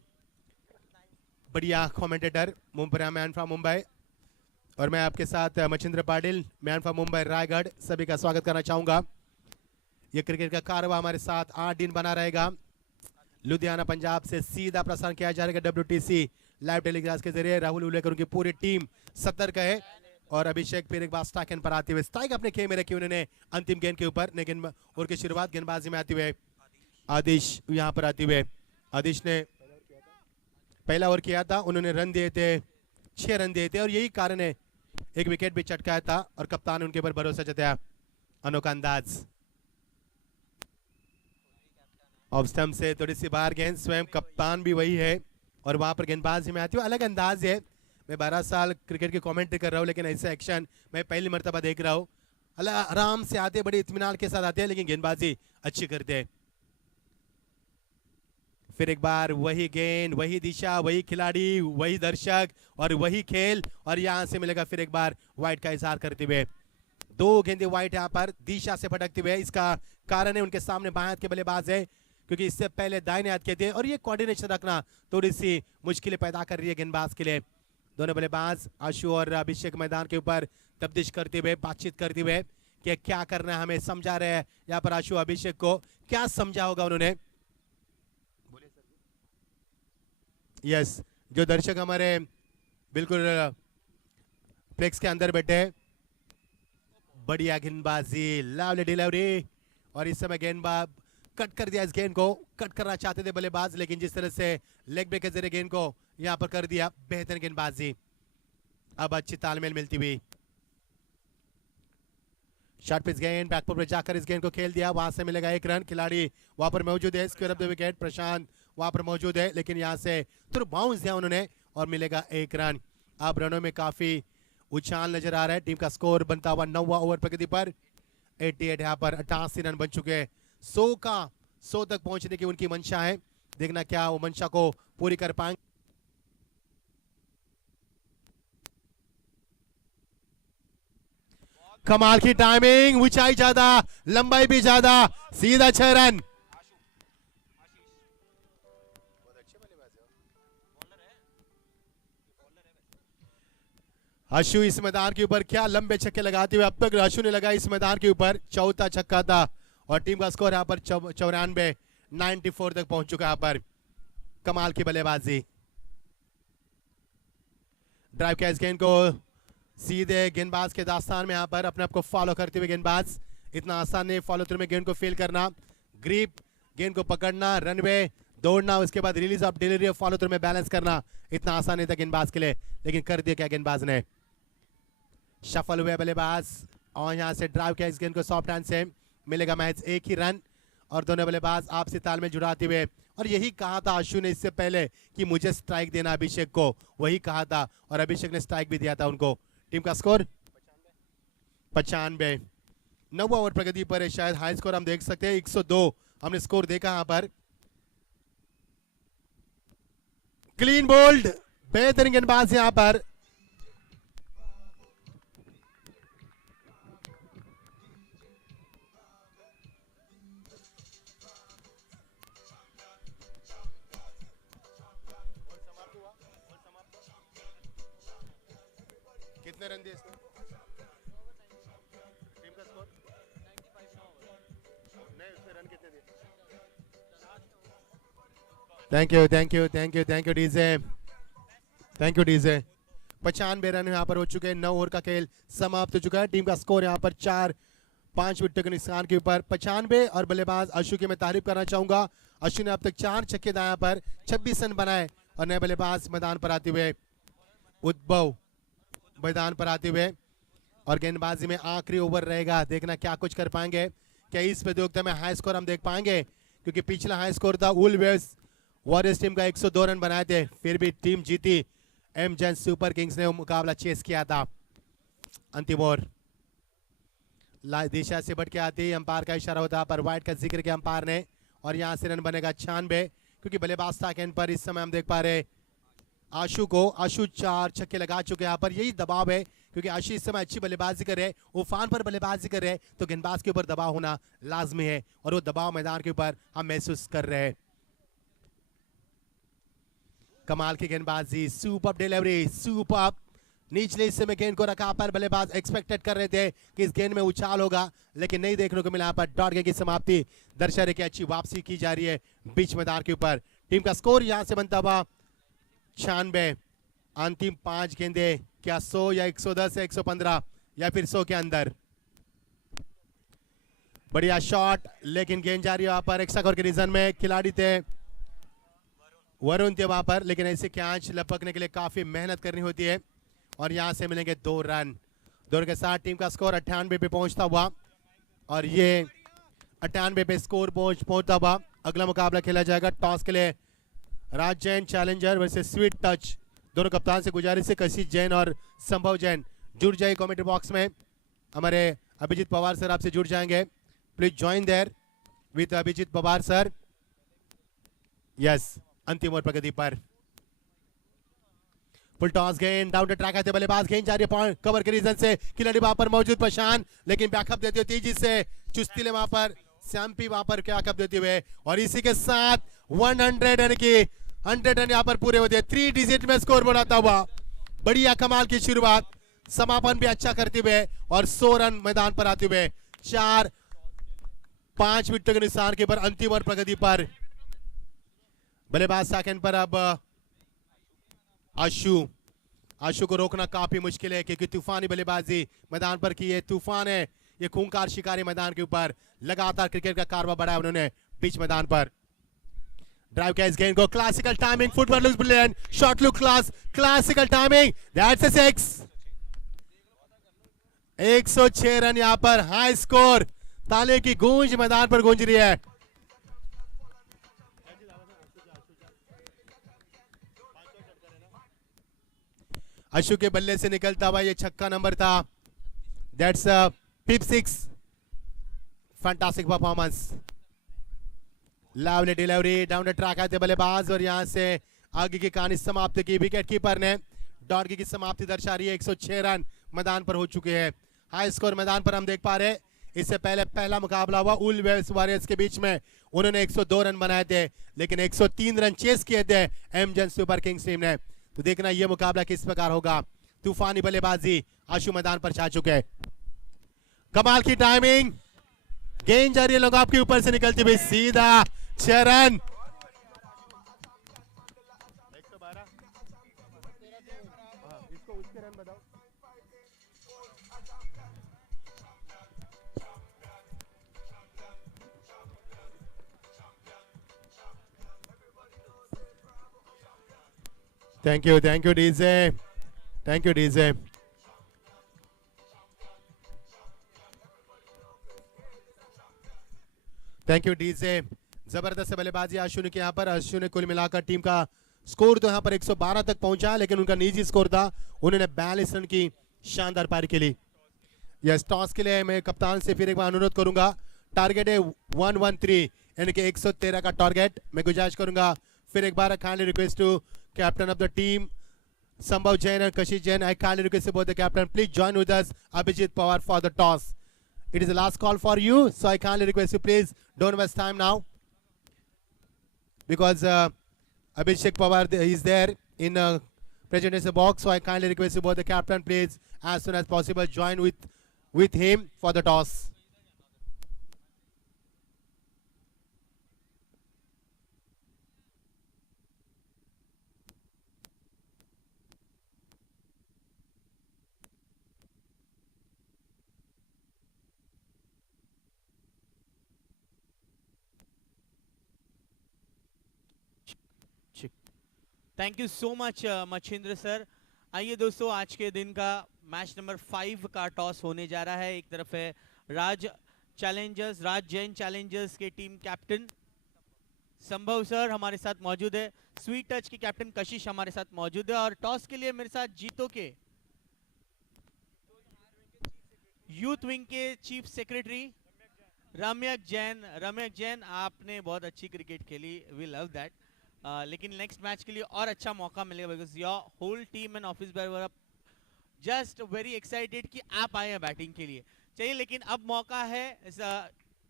बढ़िया commentator Mumbai man from Mumbai, और मैं आपके साथ मचिंद्र पाटिल मैन फ्रॉम मुंबई रायगढ़, सभी का स्वागत करना चाहूंगा। ये क्रिकेट का कारवा हमारे साथ 8 दिन बना रहेगा। लुधियाना पंजाब से सीधा प्रसारण किया जाएगा WTC लाइव टेलीकास्ट के जरिए। राहुल उलेकर उनकी पूरी टीम सतर्क है, और अभिषेक फिर एक बार स्ट्राइक पर आते हुए स्ट्राइक अपने खेमे रखी उन्होंने अंतिम गेंद के ऊपर, लेकिन ओवर की शुरुआत गेंदबाजी में आते हुए आदिश यहां पर आते हुए, आदिश ने पहला ओवर किया था, उन्होंने रन दिए थे 6 रन दिए थे, और यही कारण है एक विकेट भी चटकाया था, और कप्तान ने उनके ऊपर भरोसा जताया। अनोखा अंदाज ऑफ स्टंप से थोड़ी सी बाहर गेंद, स्वयं कप्तान भी वही है, और वहां पर गेंदबाजी में आती है अलग अंदाज है। मैं 12 साल क्रिकेट की कमेंट्री कर रहा हूं, लेकिन ऐसा एक्शन मैं पहली मर्तबा देख रहा हूं। आराम से आते, बड़े इत्मीनान के साथ आते हैं, लेकिन गेंदबाजी अच्छी करते हैं। फिर एक बार वही गेंद, वही दिशा, वही खिलाड़ी, वही दर्शक और वही खेल, और यहां से मिलेगा फिर एक बार वाइड का इजहार करते हुए। 2 गेंदे वाइड यहां पर दिशा से भटकते हुए। इसका कारण है उनके सामने बाएं हाथ के बल्लेबाज है, क्योंकि इससे पहले दाहिने हाथ के थे, और ये कोऑर्डिनेशन रखना थोड़ी सी मुश्किलें पैदा कर रही है गेंदबाज के लिए। दोनों बल्लेबाज आशु और अभिषेक मैदान के ऊपर तब्दीश करते हुए, बातचीत करते हुए कि क्या करना है, हमें समझा रहे हैं यहाँ पर आशु अभिषेक को। क्या समझा होगा उन्होंने? यस, जो दर्शक हमारे बिल्कुल फ्लेक्स के अंदर बैठे, बढ़िया गेंदबाजी, लवली डिलीवरी, और इस समय गेंदबाज कट कर दिया। इस गेंद को कट करना चाहते थे बल्लेबाज, लेकिन जिस तरह से लेग ब्रेक के जरिए गेंद को यहां पर कर दिया, बेहतर गेंदबाजी। अब अच्छी तालमेल मिलती हुई शॉर्ट पिच गेंद, बैकफुट पर जाकर इस गेंद को खेल दिया, वहां से मिलेगा 1 रन। खिलाड़ी वहां पर मौजूद है, स्क्वायर ऑफ द विकेट प्रशांत वहां पर मौजूद है, लेकिन यहां से थोड़ा बाउंस दिया उन्होंने, और मिलेगा 1 रन। अब रनों में काफी उछाल नजर आ रहा है। टीम का स्कोर बनता हुआ 9वां ओवर प्रगति पर 88 यहाँ पर 88 रन बन चुके हैं। 100 तक पहुंचने की उनकी मंशा है, देखना क्या वो मंशा को पूरी कर पाएंगे। कमाल की टाइमिंग, ऊंचाई ज्यादा, लंबाई भी ज्यादा, सीधा 6 रन। आशु इस मैदान के ऊपर क्या लंबे छक्के लगाते हुए, अब तक आशु ने लगा इस मैदान के ऊपर 4था छक्का था, और टीम का स्कोर यहाँ पर 94 94 तक पहुंच चुका है। यहाँ पर कमाल की बल्लेबाजी, ड्राइव कैच गेंद को सीधे गेंदबाज के दास्तान में यहाँ पर अपने आप को फॉलो करते हुए गेंदबाज, इतना आसान नहीं फॉलो थ्रू में गेंद को फील करना, ग्रिप, गेंद को पकड़ना, रनवे दौड़ना, उसके बाद रिलीज ऑफ डिलीवरी और फॉलो थ्रू में बैलेंस करना, इतना आसान नहीं था गेंदबाज के लिए, लेकिन कर दिया क्या गेंदबाज ने। सफल हुए बल्लेबाज, और यहां से ड्राइव कैच गेंद को सॉफ्ट हैंड से मिलेगा महज 1 ही रन, और दोनों बल्लेबाज आपसी तालमेल जुड़ाते हुए। और यही कहा था आशु ने इससे पहले कि मुझे स्ट्राइक देना अभिषेक को, वही कहा था, और अभिषेक ने स्ट्राइक भी दिया था उनको। टीम का स्कोर 95। 9वां ओवर प्रगति पर है, शायद हाई स्कोर हम देख सकते हैं 102 हमने स्कोर देखा यहां पर। क्लीन बोल्ड, बेहतरीन गेंदबाज यहां पर। कितने रन दिए इसने? टीम का स्कोर 95 नहीं, उसने रन कितने दिए? Thank you DJ, thank you DJ. 95 run यहाँ पर हो चुके हैं। 9 ओवर का खेल समाप्त हो चुका है। टीम का स्कोर यहाँ पर 4-5 विकेट के नुकसान के ऊपर 95। और बल्लेबाज अशु की मैं तारीफ करना चाहूंगा, अशु ने अब तक 4 छक्के दाएं पर 26 रन बनाए, और नए बल्लेबाज मैदान पर आते हुए उद्भव मैदान पर आते हुए, और गेंदबाजी में आखिरी ओवर रहेगा, देखना क्या कुछ कर पाएंगे, क्या इस प्रतियोगिता में हाई स्कोर हम देख पाएंगे, क्योंकि पिछला हाई स्कोर था वुल्व्स वॉरियर्स टीम का 102 रन बनाए थे, फिर भी टीम जीती। एम जैन सुपर किंग्स ने मुकाबला चेस किया था। अंतिम ओवर दिशा से बढ़ के आती, अंपायर का इशारा होता पर वाइड का जिक्र किया अंपायर ने, और यहां से रन बनेगा 96, क्योंकि बल्लेबाज था गेंद पर इस समय हम देख पा रहे आशु को। आशु 4 छक्के लगा चुके यहाँ पर, यही दबाव है, क्योंकि आशु इस समय अच्छी बल्लेबाजी कर रहे, उफान पर बल्लेबाजी कर रहे, तो गेंदबाज के ऊपर दबाव होना लाजमी है, और वो दबाव मैदान के ऊपर हम महसूस कर रहे हैं। कमाल की गेंदबाजी, सुपर डिलीवरी, सुपर। निचले हिस्से में गेंद को रखा पर बल्लेबाज एक्सपेक्टेड कर रहे थे कि इस गेंद में उछाल होगा, लेकिन नहीं देखने को मिला। यहाँ पर डॉट गेंद की समाप्ति, दर्शा की अच्छी वापसी की जा रही है बीच मैदान के ऊपर। टीम का स्कोर यहां से बनता हुआ 96। अंतिम 5 गेंदे, क्या 100 या 110 या 115 या फिर 100 के अंदर। बढ़िया शॉट, लेकिन गेंद जा रही है वहां पर। एक्स्ट्रा कवर के रीजन में खिलाड़ी थे वरुण थे वहां पर, लेकिन ऐसे कैच लपकने के लिए काफी मेहनत करनी होती है और यहां से मिलेंगे 2 रन। 2 रन के साथ टीम का स्कोर 98 पे पहुंचता हुआ और ये 98 पे स्कोर पहुंचता हुआ अगला मुकाबला खेला जाएगा टॉस के लिए। Raj Jain challenger versus sweet touch. दोनों कप्तान से गुजारिश है कशिश जैन और संभव जैन जुड़ जाए कमेंट्री बॉक्स में। हमारे अभिजीत पवार सर आपसे जुड़ जाएंगे, please join there with Abhijeet Pawar sir. Yes, अंतिम ओवर प्रगति पर फुल टॉस गेंद, डाउन द ट्रैक आते बल्लेबाज, गेंद जा रही है पॉइंट कवर के रीजन से खिलाड़ी वहां पर मौजूद प्रशांत, लेकिन बैकअप देते हुए तेजी से चुस्ती ले वहां पर श्यामपी वहां पर बैकअप देते हुए। और इसी के साथ 100 यानी कि 100 रन यहां पर पूरे होते हैं। 3 डिजिट में स्कोर बढ़ाता हुआ बढ़िया कमाल की शुरुआत, समापन भी अच्छा करते हुए और 100 रन मैदान पर आते हुए 4-5 विकेटों के नुकसान के पर अंतिम ओवर प्रगति पर। बल्लेबाज सेकंड पर अब आशु को रोकना काफी मुश्किल है क्योंकि तूफानी बल्लेबाजी मैदान पर की है। तूफान है ये खूंखार शिकारी मैदान के ऊपर, लगातार क्रिकेट का कारवा बढ़ाया उन्होंने बीच मैदान पर। ड्राइव का इस गेंद को, classical timing, football looks brilliant, shot look class, classical timing, that's a 6। 106 run यहां पर, हाई स्कोर, ताले की गूंज मैदान पर गूंज रही है। अशु के बल्ले से निकलता हुआ ये छक्का नंबर था। That's pip 6। Fantastic performance, lovely delivery, down the track आते बल्लेबाज और यहां से आगे की कहानी समाप्त की विकेट कीपर ने। डॉट की समाप्ति दर्शा रही है। 106 रन मैदान पर हो चुके हैं। हाई स्कोर मैदान पर हम देख पा रहे हैं। इससे पहले पहला मुकाबला हुआ उल वेल्स वॉरियर्स के बीच में, उन्होंने 102 रन बनाए थे, लेकिन 103 रन चेस किए थे एमजन सुपर किंग्स टीम ने। तो देखना यह मुकाबला किस प्रकार होगा। तूफानी बल्लेबाजी, आशु मैदान पर छा चुके हैं। कमाल की टाइमिंग, गेंद जा रही है लोग आपके ऊपर से निकलती हुई सीधा 6 run. Thank you DJ, thank you DJ. Thank you DJ. जबरदस्त बल्लेबाजी आशु ने की यहाँ पर। आशु ने कुल मिलाकर टीम का स्कोर तो यहाँ पर 112 तक पहुंचा, लेकिन उनका निजी स्कोर था, उन्होंने 42 रन की शानदार पारी खेली। यस, टॉस के लिए मैं कप्तान से फिर एक बार अनुरोध करूंगा। टारगेट है 113 यानी कि 113 का टारगेट। मैं गुजारिश करूंगा फिर एक बार, kindly request to captain of the team Sambhav Jain and Kashish Jain, I kindly request both the captain, please join with us, Abhijit Pawar, for the toss. It is the last call for you, so I kindly request you, please don't waste time now, because Abhishek Pawar is there in presentation box, so I kindly request you both the captain, please as soon as possible join with him for the toss. Thank you so much Machhindra sir. आइए दोस्तों, आज के दिन का match number 5 का toss होने जा रहा है। एक तरफ है राज जैन चैलेंजर्स के टीम कैप्टन संभव सर हमारे साथ मौजूद है, स्वीट टच के कैप्टन कशिश हमारे साथ मौजूद है, और टॉस के लिए मेरे साथ जीतो के यूथ विंग के चीफ सेक्रेटरी रम्यक जैन। आपने बहुत अच्छी क्रिकेट खेली, वी लव दैट, लेकिन नेक्स्ट मैच के लिए और अच्छा मौका मिलेगा, because your whole team and office were just very excited कि आप आए हैं बैटिंग के लिए। चलिए, लेकिन अब मौका है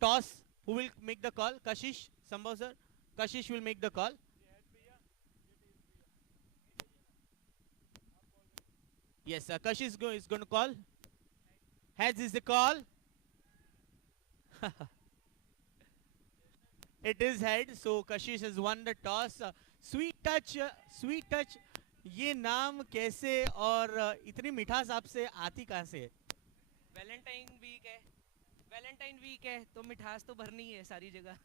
toss. Who will make the call? कशिश, संभव sir, Kashish will make the call. Yes, Kashish is going to call. Heads is the call. It is head, so Kashish has won the toss. Sweet touch, sweet touch. ये नाम कैसे और इतनी मिठास आपसे आती कहाँ से है? वैलेंटाइन वीक है तो मिठास तो भरनी है सारी जगह.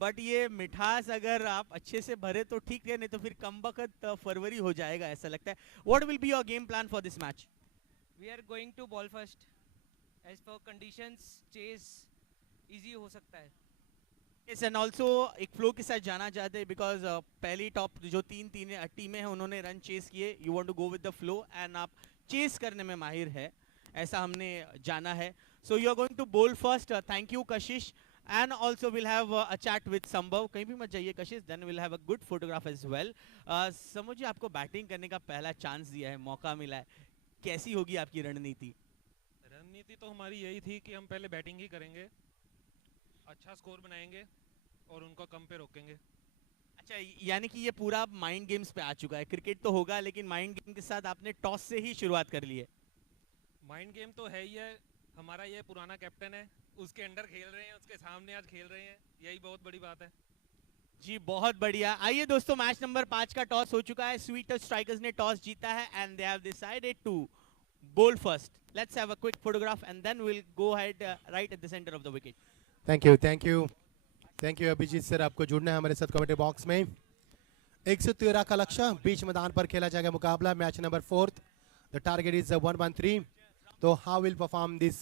बट ये मिठास अगर आप अच्छे से भरे तो ठीक है, नहीं तो फिर कम वक्त फरवरी हो जाएगा ऐसा लगता है. What will be your game plan for this match? We are going to ball first. As for conditions, chase easy हो सकता है. Yes, and also एक फ्लो के साथ जाना चाहते हैं बिकॉज पहली टॉप जो तीन टीमें हैं उन्होंने रन चेस किए. You want to go with the flow and आप चेस करने में माहिर है, ऐसा हमने जाना है. So you are going to bowl first. Thank you Kashish. And also we'll have a chat with Sambhav. कहीं भी मत जाइए कशिश. Then we'll have a good photograph as well. समझ जी आपको बैटिंग करने का पहला चांस दिया है, मौका मिला है, कैसी होगी आपकी रणनीति? रणनीति तो हमारी यही थी कि हम पहले बैटिंग ही करेंगे, अच्छा स्कोर बनाएंगे और उनको कम पे रोकेंगे. अच्छा, यानी कि ये पूरा माइंड गेम्स पे आ चुका है. क्रिकेट तो होगा लेकिन माइंड गेम के साथ आपने टॉस से ही शुरुआत कर ली है. माइंड गेम तो है ही है. हमारा ये पुराना कैप्टन है, उसके अंडर खेल रहे हैं, उसके सामने आज खेल रहे हैं, यही बहुत बड़ी बात है. जी बहुत बढ़िया. आइए दोस्तों, मैच नंबर 5 का टॉस हो चुका है. स्वीट टच स्ट्राइकर्स ने टॉस जीता है and they have decided to bowl first. Let's have a quick photograph and then we'll go ahead right at the center of the wicket. Thank you Abhijeet sir. आपको जुड़ना है हमारे साथ commentary box में. 113 का लक्ष्य, बीच मैदान पर खेला जाएगा मुकाबला. Match number 4. The target is 113. So how will perform this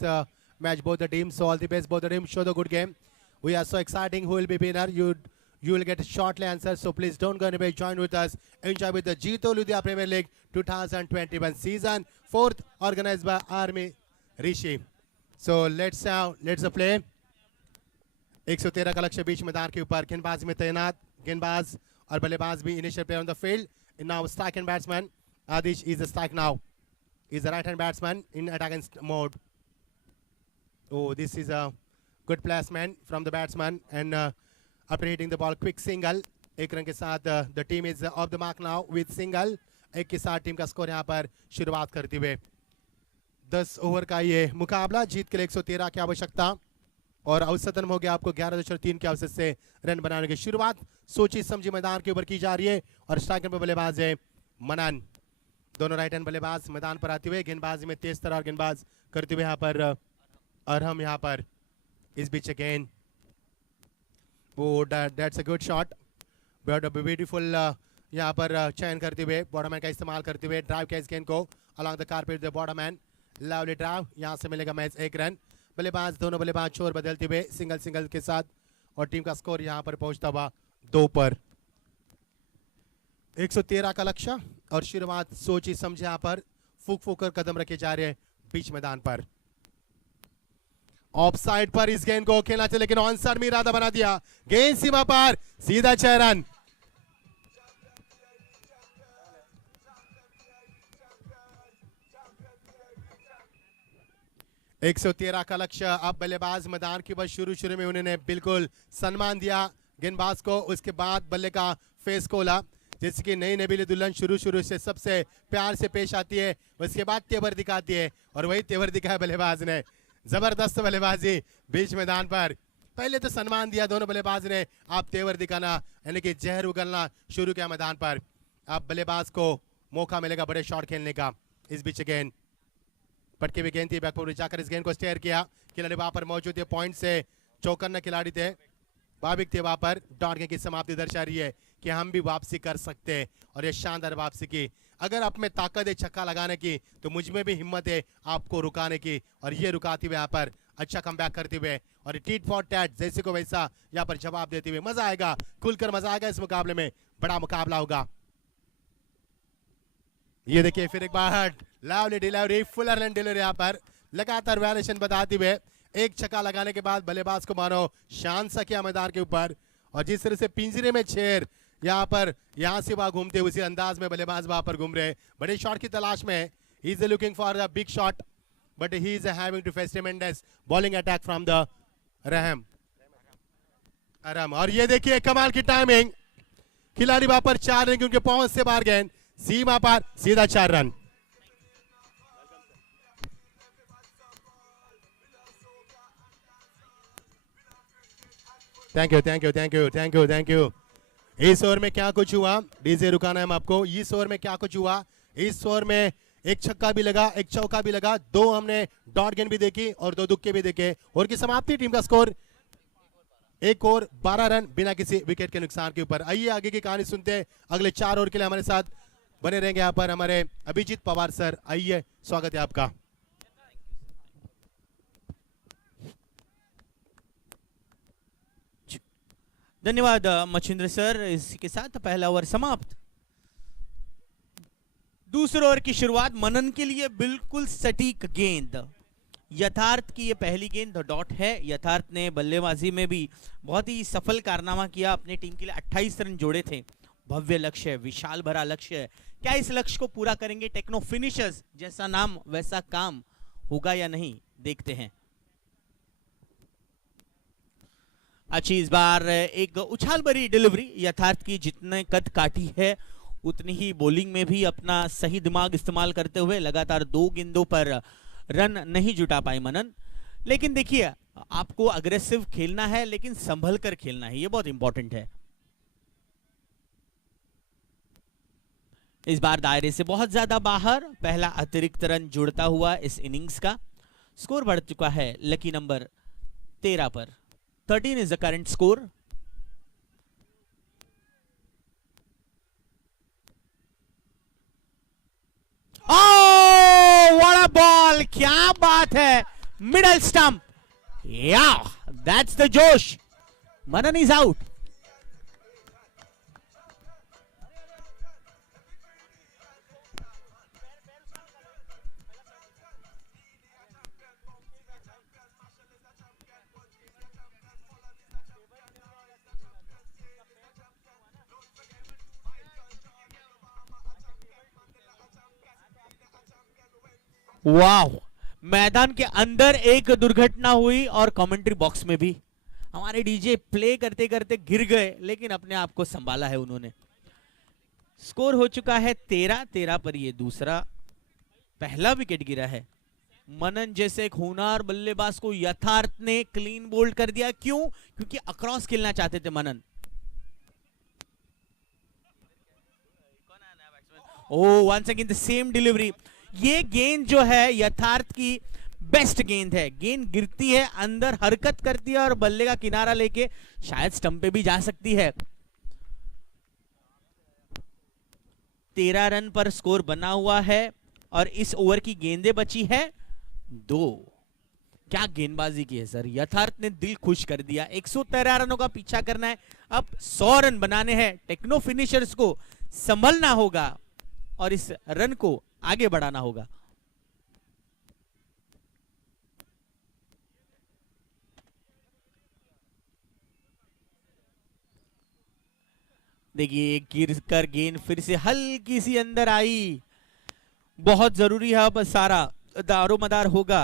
match both the teams? So all the best both the teams. Show the good game. We are so exciting. Who will be winner? You will get shortly answers. So please don't go anywhere. Join with us. Enjoy with the Jeeto Ludhiana Premier League 2021 season 4th organized by Army Rishi. So let's play. 113 का लक्ष्य बीच मैदान के ऊपर, गेंदबाज में तैनात. गेंदबाज और बल्लेबाज भी initial player on the field. And now striking batsman Adish is a strike now. Is a right-hand batsman in attacking mode. Oh, this is a good placement from the batsman and after hitting the ball, quick single. एक run के साथ the team is off the mark now with single. एक के साथ team का score यहाँ पर शुरुआत करते हुए 10 ओवर का ये मुकाबला. जीत के लिए 113 की आवश्यकता और औसतन हो गया आपको 11.3 के औसत से रन बनाने की शुरुआत. सोची समझी मैदान के ऊपर की जा रही है और स्ट्राइकर पे बल्लेबाज है मनन. दोनों राइट हैंड बल्लेबाज मैदान पर आते हुए, गेंदबाजी में तेज तरह और गेंदबाज करते हुए यहाँ पर अरहम यहाँ पर इस बीच अगेन. वो that's a good shot. Beautiful यहाँ पर चयन करते हुए बॉर्डरमैन का इस्तेमाल करते हुए ड्राइव किया इस गेंद को along the carpet the borderman. Lovely drive, यहाँ से मिलेगा मैच 1 रन. बल्लेबाज दोनों बल्लेबाज छोर बदलते हुए सिंगल के साथ और टीम का स्कोर यहाँ पर पहुंचता हुआ 2 पर. 113 का लक्ष्य और शुरुआत सोची समझे यहाँ पर फूक कर कदम रखे जा रहे हैं बीच मैदान पर. ऑफ साइड पर इस गेंद को खेलना चाहिए लेकिन ऑन साइड में इरादा बना दिया. गेंद सीमा पर, सीधा 6 रन. एक 113 का लक्ष्य. अब बल्लेबाज मैदान के बाद शुरू में उन्होंने बिल्कुल सम्मान दिया गेंदबाज को. उसके बाद बल्ले का फेस खोला जैसे कि नई नबीली दुल्हन शुरू से सबसे प्यार से पेश आती है, उसके बाद तेवर दिखाती है और वही तेवर दिखाया बल्लेबाज ने. जबरदस्त बल्लेबाजी बीच मैदान पर. पहले तो सम्मान दिया दोनों बल्लेबाज ने, आप तेवर दिखाना यानी कि जहर उगलना शुरू किया मैदान पर. अब बल्लेबाज को मौका मिलेगा बड़े शॉट खेलने का. इस बीच गेंद पटके हुई गेंद थी, बैकफुट जाकर इस गेंद को स्टेयर किया. खिलाड़ी वहां पर मौजूद थे, पॉइंट से चौकन्ना खिलाड़ी थे, भाविक थे वहां पर. डॉट की समाप्ति दर्शा रही है कि हम भी वापसी कर सकते हैं और ये शानदार वापसी की. अगर आप में ताकत है छक्का लगाने की तो मुझ में भी हिम्मत है आपको रुकाने की. और ये रुकाते हुए यहाँ पर अच्छा कमबैक करते हुए और टीट फॉर टैट जैसे को वैसा यहाँ पर जवाब देते हुए मजा आएगा, खुलकर मजा आएगा. इस मुकाबले में बड़ा मुकाबला होगा. ये देखिए फिर एक बार लवली डिलीवरी, फुल अर्लन डिलीवरी यहाँ पर लगातार वैल्यूएशन बताते हुए एक छक्का लगाने के बाद बल्लेबाज को मानो शान सा किया मैदान के ऊपर. और जिस तरह से पिंजरे में शेर यहाँ से वहां घूमते उसी अंदाज में बल्लेबाज वहां पर घूम रहे, बड़े शॉट की तलाश में. He is looking for the big shot but he is having to face tremendous bowling attack from the Arham. और ये देखिए कमाल की टाइमिंग, खिलाड़ी वहां पर 4 रन क्योंकि पहुंच से बाहर गेंद सीमा पर सीधा 4 run. Thank you thank you thank you thank you thank you. इस ओवर में क्या कुछ हुआ, डीजे रुकाना है हम आपको। इस ओवर में क्या कुछ हुआ, इस ओवर में एक छक्का भी लगा, एक चौका भी लगा, 2 हमने डॉट गेंद भी देखी और 2 दुक्के भी देखे। ओवर की समाप्ति, टीम का स्कोर 1 और 12 रन बिना किसी विकेट के नुकसान के ऊपर। आइए आगे की कहानी सुनते हैं। अगले 4 ओवर के लिए हमारे साथ बने रहेंगे यहाँ पर हमारे अभिजीत पवार सर। आइए, स्वागत है आपका। धन्यवाद मच्छिंद्र सर। इसके साथ पहला ओवर समाप्त। दूसरे ओवर की शुरुआत मनन के लिए बिल्कुल सटीक गेंद। यथार्थ की ये पहली गेंद डॉट है। यथार्थ ने बल्लेबाजी में भी बहुत ही सफल कारनामा किया, अपने टीम के लिए 28 रन जोड़े थे। भव्य लक्ष्य है, विशाल भरा लक्ष्य है। क्या इस लक्ष्य को पूरा करेंगे टेक्नो फिनिशर्स? जैसा नाम वैसा काम होगा या नहीं, देखते हैं। अच्छी इस बार एक उछाल भरी डिलीवरी यथार्थ की। जितने कद काटी है उतनी ही बॉलिंग में भी अपना सही दिमाग इस्तेमाल करते हुए लगातार 2 गेंदों पर रन नहीं जुटा पाए मनन। लेकिन देखिए, आपको अग्रेसिव खेलना है लेकिन संभल कर खेलना है, यह बहुत इंपॉर्टेंट है। इस बार दायरे से बहुत ज्यादा बाहर, पहला अतिरिक्त रन जुड़ता हुआ इस इनिंग्स का। स्कोर बढ़ चुका है लकी नंबर 13 पर। 13 is the current score. Oh, what a ball! क्या बात है! Middle stump. Yeah, that's the Josh. Manan is out. वाह, मैदान के अंदर एक दुर्घटना हुई और कमेंट्री बॉक्स में भी। हमारे डीजे प्ले करते करते गिर गए लेकिन अपने आप को संभाला है उन्होंने। स्कोर हो चुका है 13 पर ये दूसरा, पहला विकेट गिरा है। मनन जैसे एक होनहार बल्लेबाज को यथार्थ ने क्लीन बोल्ड कर दिया। क्यों? क्योंकि अक्रॉस खेलना चाहते थे Manan. Oh, once again the same delivery. ये गेंद जो है यथार्थ की बेस्ट गेंद है। गेंद गिरती है, अंदर हरकत करती है और बल्ले का किनारा लेके शायद स्टंप पे भी जा सकती है। 13 रन पर स्कोर बना हुआ है और इस ओवर की गेंदें बची है 2। क्या गेंदबाजी की है सर, यथार्थ ने दिल खुश कर दिया। 113 रनों का पीछा करना है, अब 100 रन बनाने हैं। टेक्नो फिनिशर्स को संभलना होगा और इस रन को आगे बढ़ाना होगा। देखिए, गिरकर गेंद फिर से हल्की सी अंदर आई। बहुत जरूरी है, अब सारा दारोमदार होगा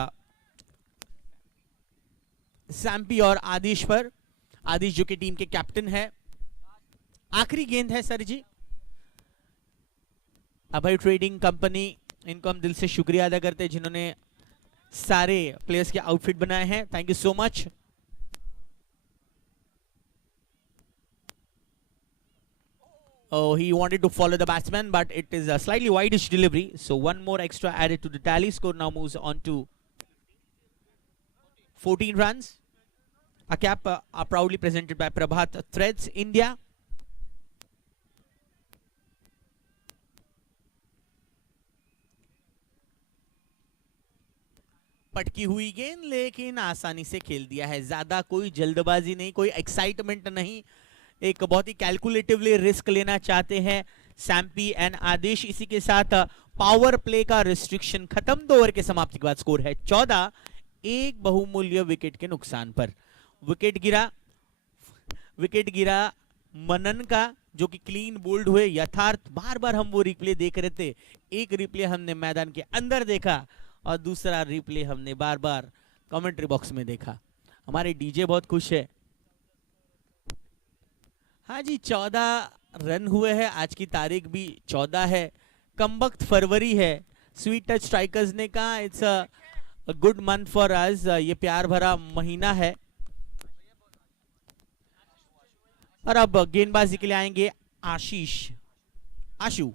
सैम्पी और आदिश पर। आदिश जो कि टीम के कैप्टन है। आखिरी गेंद है सर जी। अभय ट्रेडिंग कंपनी, इनको हम दिल से शुक्रिया अदा करते हैं जिन्होंने सारे प्लेयर्स के आउटफिट बनाए हैं। Thank you so much. Oh, he wanted to follow the batsman, but it is a slightly wideish delivery. So one more extra added to the tally. Score now moves on to 14 runs. A cap are proudly presented by Prabhat Threads India. पटकी हुई गेंद लेकिन आसानी से खेल दिया है। ज्यादा कोई जल्दबाजी नहीं, कोई एक्साइटमेंट नहीं। एक बहुत ही कैलकुलेटिवली रिस्क लेना चाहते हैं सैम्पी एंड आदेश। इसी के साथ पावर प्ले का रिस्ट्रिक्शन खत्म। 2 ओवर के समाप्ति के बाद स्कोर है 14, एक बहुमूल्य विकेट के नुकसान पर। विकेट गिरा मनन का, जो कि क्लीन बोल्ड हुए। यथार्थ बार बार हम वो रिप्ले देख रहे थे। एक रिप्ले हमने मैदान के अंदर देखा और दूसरा रिप्ले हमने बार बार कमेंट्री बॉक्स में देखा। हमारे डीजे बहुत खुश है। हाँ जी, 14 रन हुए हैं। आज की तारीख भी 14 है। कमबख्त फरवरी है। स्वीट टच स्ट्राइकर्स ने कहा it's a good month for us. ये प्यार भरा महीना है। और अब गेंदबाजी के लिए आएंगे आशीष, आशु।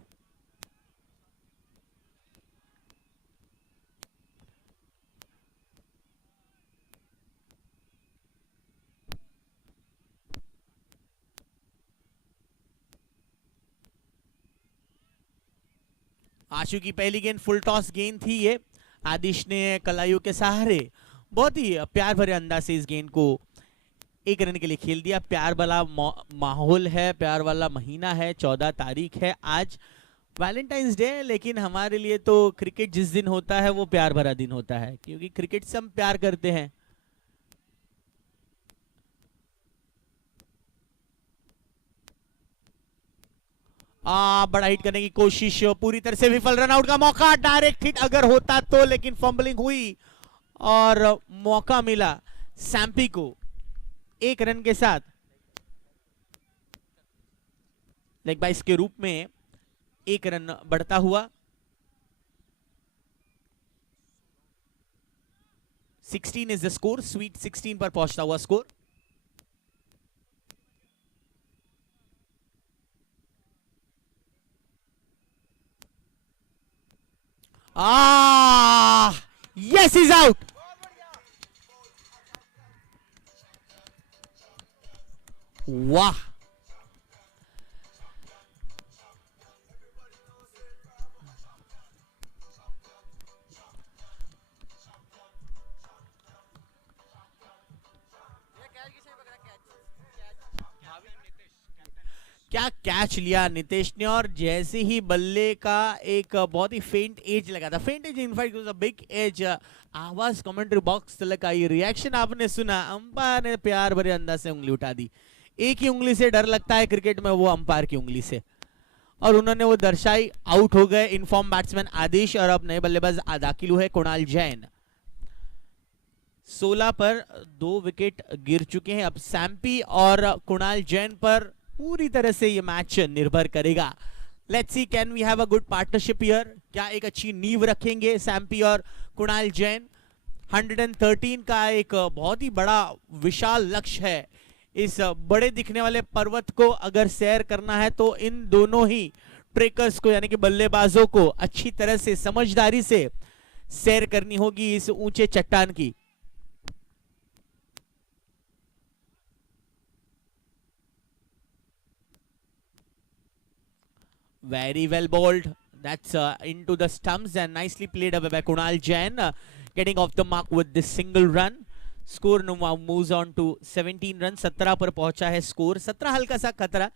आशु की पहली गेंद फुल टॉस गेंद थी ये। आदिश ने कलाइयों के सहारे बहुत ही प्यार भरे अंदाज से इस गेंद को एक रन के लिए खेल दिया। प्यार वाला माहौल है, प्यार वाला महीना है, 14 तारीख है आज, वैलेंटाइंस डे है, लेकिन हमारे लिए तो क्रिकेट जिस दिन होता है वो प्यार भरा दिन होता है, क्योंकि क्रिकेट से हम प्यार करते हैं। बड़ा हिट करने की कोशिश पूरी तरह से विफल, रन आउट का मौका, डायरेक्ट हिट अगर होता तो, लेकिन फंबलिंग हुई और मौका मिला सैम्पी को एक रन के साथ लेग बाइस के रूप में एक रन बढ़ता हुआ। 16 इज द स्कोर, स्वीट 16 पर पहुंचता हुआ स्कोर। Yes, he's out. वाह, क्या कैच लिया नितेश ने, और जैसे ही बल्ले का एक बहुत ही फेंट एज लगा था, faint edge in fact was a big edge, आवाज कमेंट्री बॉक्स तक आई, रिएक्शन आपने सुना, अंपायर ने प्यार भरे अंदाज से उंगली उठा दी। एक ही उंगली से डर लगता है क्रिकेट में, वो अंपायर की उंगली से, और उन्होंने वो दर्शाई। आउट हो गए इनफॉर्म बैट्समैन आदिश, और अब नए बल्लेबाज दाखिल हुए कुणाल जैन। 16 पर 2 विकेट गिर चुके हैं। अब सैम्पी और कुणाल जैन पर पूरी तरह से ये मैच निर्भर करेगा। Let's see, can we have a good partnership here? क्या एक अच्छी नींव रखेंगे सैम्पी और कुणाल जैन? 113 का एक बहुत ही बड़ा विशाल लक्ष्य है। इस बड़े दिखने वाले पर्वत को अगर सैर करना है तो इन दोनों ही ट्रेकर्स को, यानी कि बल्लेबाजों को अच्छी तरह से समझदारी से सैर करनी होगी इस ऊंचे चट्टान की। Very well bowled. That's into the stumps and nicely played away by Kunal Jain, getting off the mark with this single run. Score now moves on to 17 runs. 17 पर पहुंचा है स्कोर। 17 हल्का सा खतरा,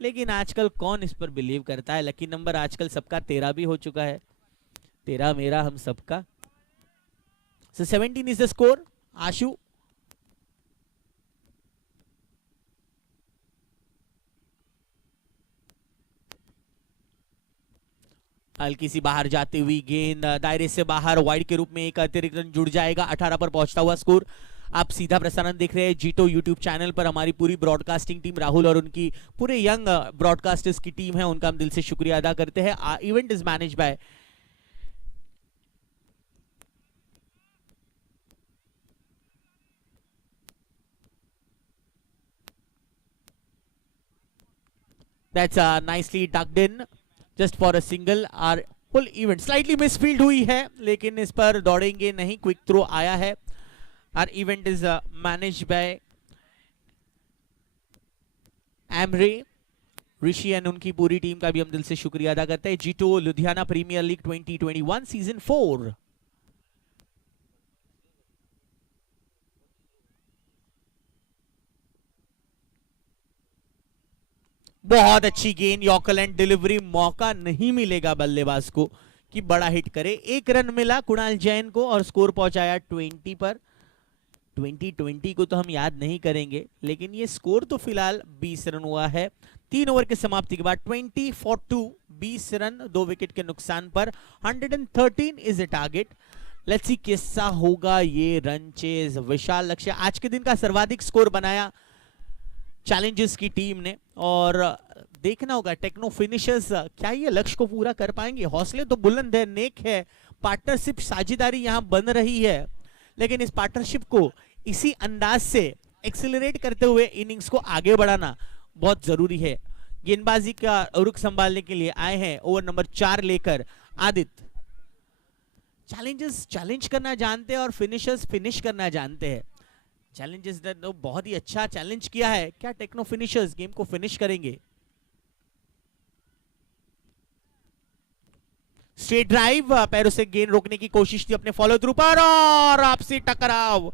लेकिन आजकल कौन इस पर बिलीव करता है? लकी नंबर आजकल सबका 13 भी हो चुका है, 13 मेरा हम सबका। So 17 is the score. आशु, हल्की सी बाहर जाती हुई गेंद दायरे से बाहर, वाइड के रूप में एक अतिरिक्त रन जुड़ जाएगा। 18 पर पहुंचता हुआ स्कोर। आप सीधा प्रसारण देख रहे हैं जीटो यूट्यूब चैनल पर। हमारी पूरी ब्रॉडकास्टिंग टीम, राहुल और उनकी पूरे यंग ब्रॉडकास्टर्स की टीम है, उनका हम दिल से शुक्रिया अदा करते हैं। Event is manage by that's nicely ducked in just for a single. Our full event slightly misfield हुई है, लेकिन इस पर दौड़ेंगे नहीं, क्विक थ्रो आया है। Our event is manage by एमरे, ऋषि एंड उनकी पूरी टीम का भी हम दिल से शुक्रिया अदा करते हैं। जीटो लुधियाना प्रीमियर लीग 2021 सीजन 4। बहुत अच्छी गेंद, यॉर्कर एंड डिलीवरी, मौका नहीं मिलेगा बल्लेबाज को कि बड़ा हिट करे। एक रन मिला कुणाल जैन को और स्कोर पहुंचाया 20 पर। 2020 को तो हम याद नहीं करेंगे, लेकिन ये स्कोर तो फिलहाल 20 रन हुआ है 3 ओवर के समाप्ति के बाद। 20 for 2, 20 रन 2 विकेट के नुकसान पर। 113 is a target. Let's see किस्सा होगा ये रन चेज। विशाल लक्ष्य, आज के दिन का सर्वाधिक स्कोर बनाया चैलेंजर्स की टीम ने, और देखना होगा टेक्नो फिनिशर्स क्या ये लक्ष्य को पूरा कर पाएंगे। हौसले तो बुलंद है, नेक है, पार्टनरशिप साझेदारी यहां बन रही है, लेकिन इस पार्टनरशिप को इसी अंदाज से एक्सेलरेट करते हुए इनिंग्स को आगे बढ़ाना बहुत जरूरी है। गेंदबाजी का रुख संभालने के लिए आए हैं ओवर नंबर 4 लेकर आदित्य। चैलेंजर्स चैलेंज करना जानते हैं और फिनिशर्स फिनिश करना जानते हैं। चैलेंजर्स ने तो बहुत ही अच्छा चैलेंज किया है, क्या टेक्नो फिनिशर्स गेम को फिनिश करेंगे? स्ट्रेट ड्राइव, पैरों से गेंद रोकने की कोशिश थी अपने फॉलो थ्रू पर और आपसी टकराव,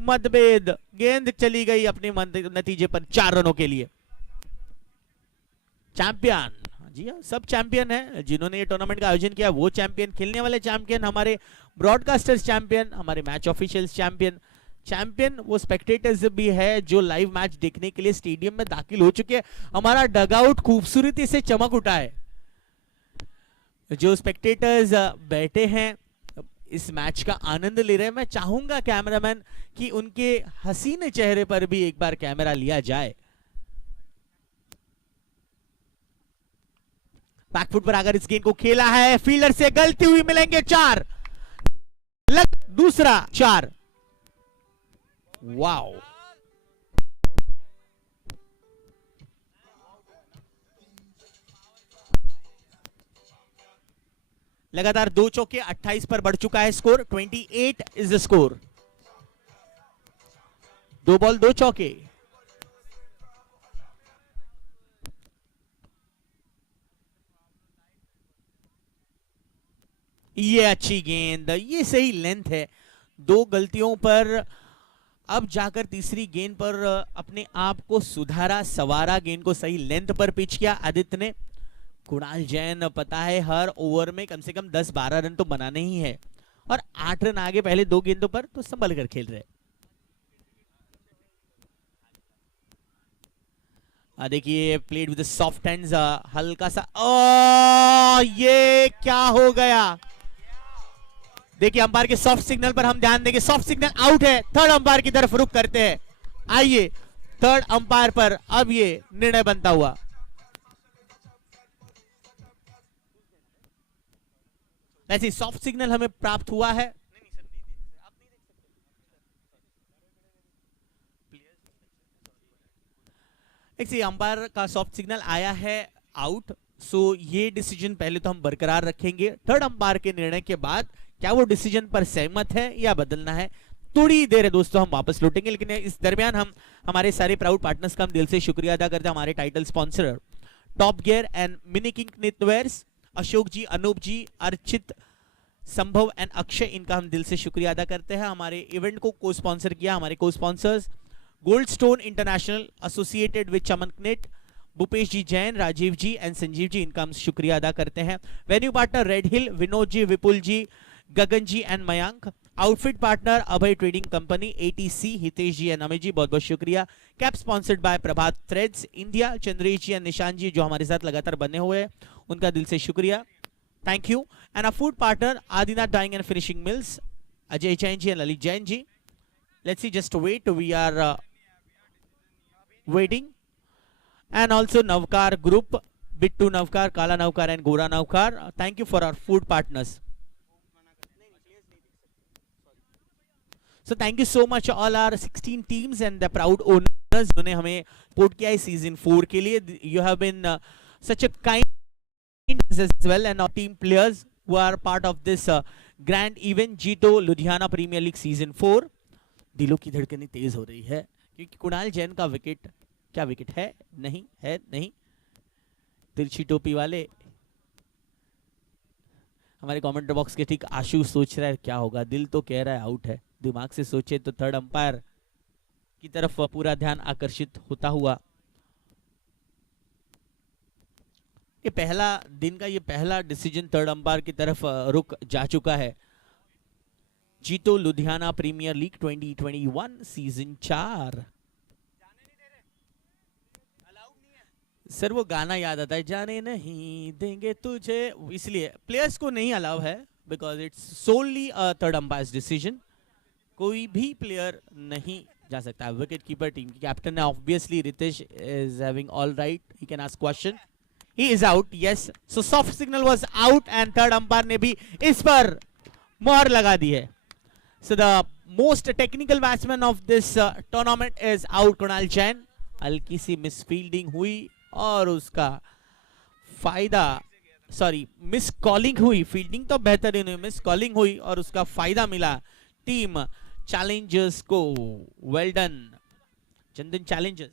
मतभेद, गेंद चली गई अपने नतीजे पर 4 रनों के लिए। चैंपियन, जी हाँ, सब चैंपियन है जिन्होंने ये टूर्नामेंट का आयोजन किया, वो चैंपियन, खेलने वाले चैंपियन, हमारे ब्रॉडकास्टर्स चैंपियन, हमारे मैच ऑफिशियल्स चैंपियन। चैंपियन वो स्पेक्टेटर्स भी है जो लाइव मैच देखने के लिए स्टेडियम में दाखिल हो चुके हैं। हमारा डगआउट खूबसूरती से चमक उठा है। जो स्पेक्टेटर्स बैठे हैं इस मैच का आनंद ले रहे हैं। मैं चाहूंगा कैमरामैन कि उनके हसीने चेहरे पर भी एक बार कैमरा लिया जाए। बैकफुट पर अगर इस गेंद को खेला है, फील्डर से गलती हुई, मिलेंगे 4, दूसरा 4। वाओ, लगातार 2 चौके, 28 पर बढ़ चुका है score. 28 is the score. 2 ball 2 चौके। ये अच्छी गेंद, ये सही लेंथ है। 2 गलतियों पर अब जाकर तीसरी गेंद पर अपने आप को सुधारा, सवारा, गेंद को सही लेंथ पर पिच किया आदित्य ने। कुणाल जैन पता है हर ओवर में कम से कम 10-12 रन तो बनाने ही है और 8 रन आगे पहले 2 गेंदों पर तो संभल कर खेल रहे। देखिए प्लेड विद सॉफ्ट हैंड्स, हल्का सा, ये क्या हो गया? देखिए अंपायर के सॉफ्ट सिग्नल पर हम ध्यान देंगे। सॉफ्ट सिग्नल आउट है। थर्ड अंपायर की तरफ रुख करते हैं। आइए थर्ड अंपायर पर अब ये निर्णय बनता हुआ। ऐसी सॉफ्ट सिग्नल हमें प्राप्त हुआ है। अंपायर का सॉफ्ट सिग्नल आया है आउट। सो ये डिसीजन पहले तो हम बरकरार रखेंगे। थर्ड अंपायर के निर्णय के बाद क्या वो डिसीजन पर सहमत है या बदलना है, थोड़ी देर है दोस्तों हम वापस लौटेंगे। लेकिन इस दरमियान हम हमारे सारे प्राउड पार्टनर्स का हम दिल से शुक्रिया अदा करते हैं। हमारे title sponsor top gear and mini king knitwears, Ashok ji, Anup ji, Archit, Sambhav and Akshay, इनका हम दिल से शुक्रिया अदा करते हैं। हमारे इवेंट को को स्पॉन्सर किया हमारे को sponsors gold stone international associated with चमनकनेट, भूपेश जी जैन, राजीव जी एंड संजीव जी, इनका हम शुक्रिया अदा करते हैं। Venue partner red hill, Vinod ji, Vipul ji, Gagan ji and Mayank. Outfit partner Abhay trading company, ATC, Hitesh ji and Amit ji, बहुत बहुत शुक्रिया। Cap sponsored by Prabhat threads India, Chandresh ji and Nishan ji जो हमारे साथ लगातार बने हुए हैं, उनका दिल से शुक्रिया, thank you. And a food partner Adinath dyeing and finishing mills, Ajay Jain ji and Lalit Jain ji. Let's see, just wait, we are waiting. And also Navkar Group, Bittu Navkar, Kala Navkar and Gora Navkar, thank you for our food partners. So thank you so much all our 16 teams and the proud owners जिन्होंने हमें support किया है season 4 के लिए. You have been such a kind as well, and our team players who are part of this grand event Jito Ludhiana Premier League season 4. दिलों की धड़कनें तेज हो रही है क्योंकि कुणाल जैन का विकेट, क्या विकेट है? नहीं है, नहीं। तिरछी टोपी वाले हमारे कमेंट बॉक्स के ठीक आशु सोच रहा है क्या होगा, दिल तो कह रहा है आउट है, दिमाग से सोचे तो थर्ड अंपायर की तरफ पूरा ध्यान आकर्षित होता हुआ। ये पहला दिन का ये पहला डिसीजन थर्ड अंपायर की तरफ रुक जा चुका है। JITO Ludhiana premier league 2021 season 4। Sir वो गाना याद आता है, जाने नहीं देंगे तुझे, इसलिए प्लेयर्स को नहीं अलाउ है because it's only a third umpire's decision. कोई भी प्लेयर नहीं जा सकता है। विकेट कीपर टीम की कैप्टन है obviously, Ritesh is having all right, he can ask question, he is out, yes. So soft signal was out and third umpire ने भी इस पर मोहर लगा दी है। So the most technical batsman of this tournament is out, Kunal Jain. हल्की सी miss fielding हुई और उसका फायदा, सॉरी मिस कॉलिंग हुई, फील्डिंग तो बेहतरीन हुई, मिस कॉलिंग हुई और उसका फायदा मिला टीम चैलेंजर्स को। वेल डन चंदन चैलेंजर्स।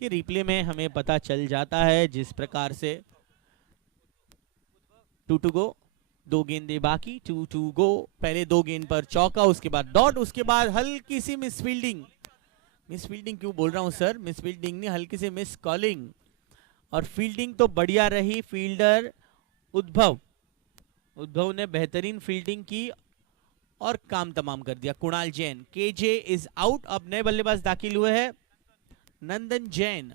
ये रिप्ले में हमें पता चल जाता है जिस प्रकार से 2 गो, 2 गेंदे बाकी, 2 गो। पहले 2 गेंद पर चौका, उसके बाद डॉट, उसके बाद हल्की सी मिस फील्डिंग। मिस फील्डिंग क्यों बोल रहा हूं सर, मिस फील्डिंग नहीं, हल्की सी मिस कॉलिंग। और फील्डिंग तो बढ़िया रही, फील्डर उद्भव ने बेहतरीन फील्डिंग की और काम तमाम कर दिया। Kunal Jain, KJ is out. अब नए बल्लेबाज दाखिल हुए हैं नंदन जैन।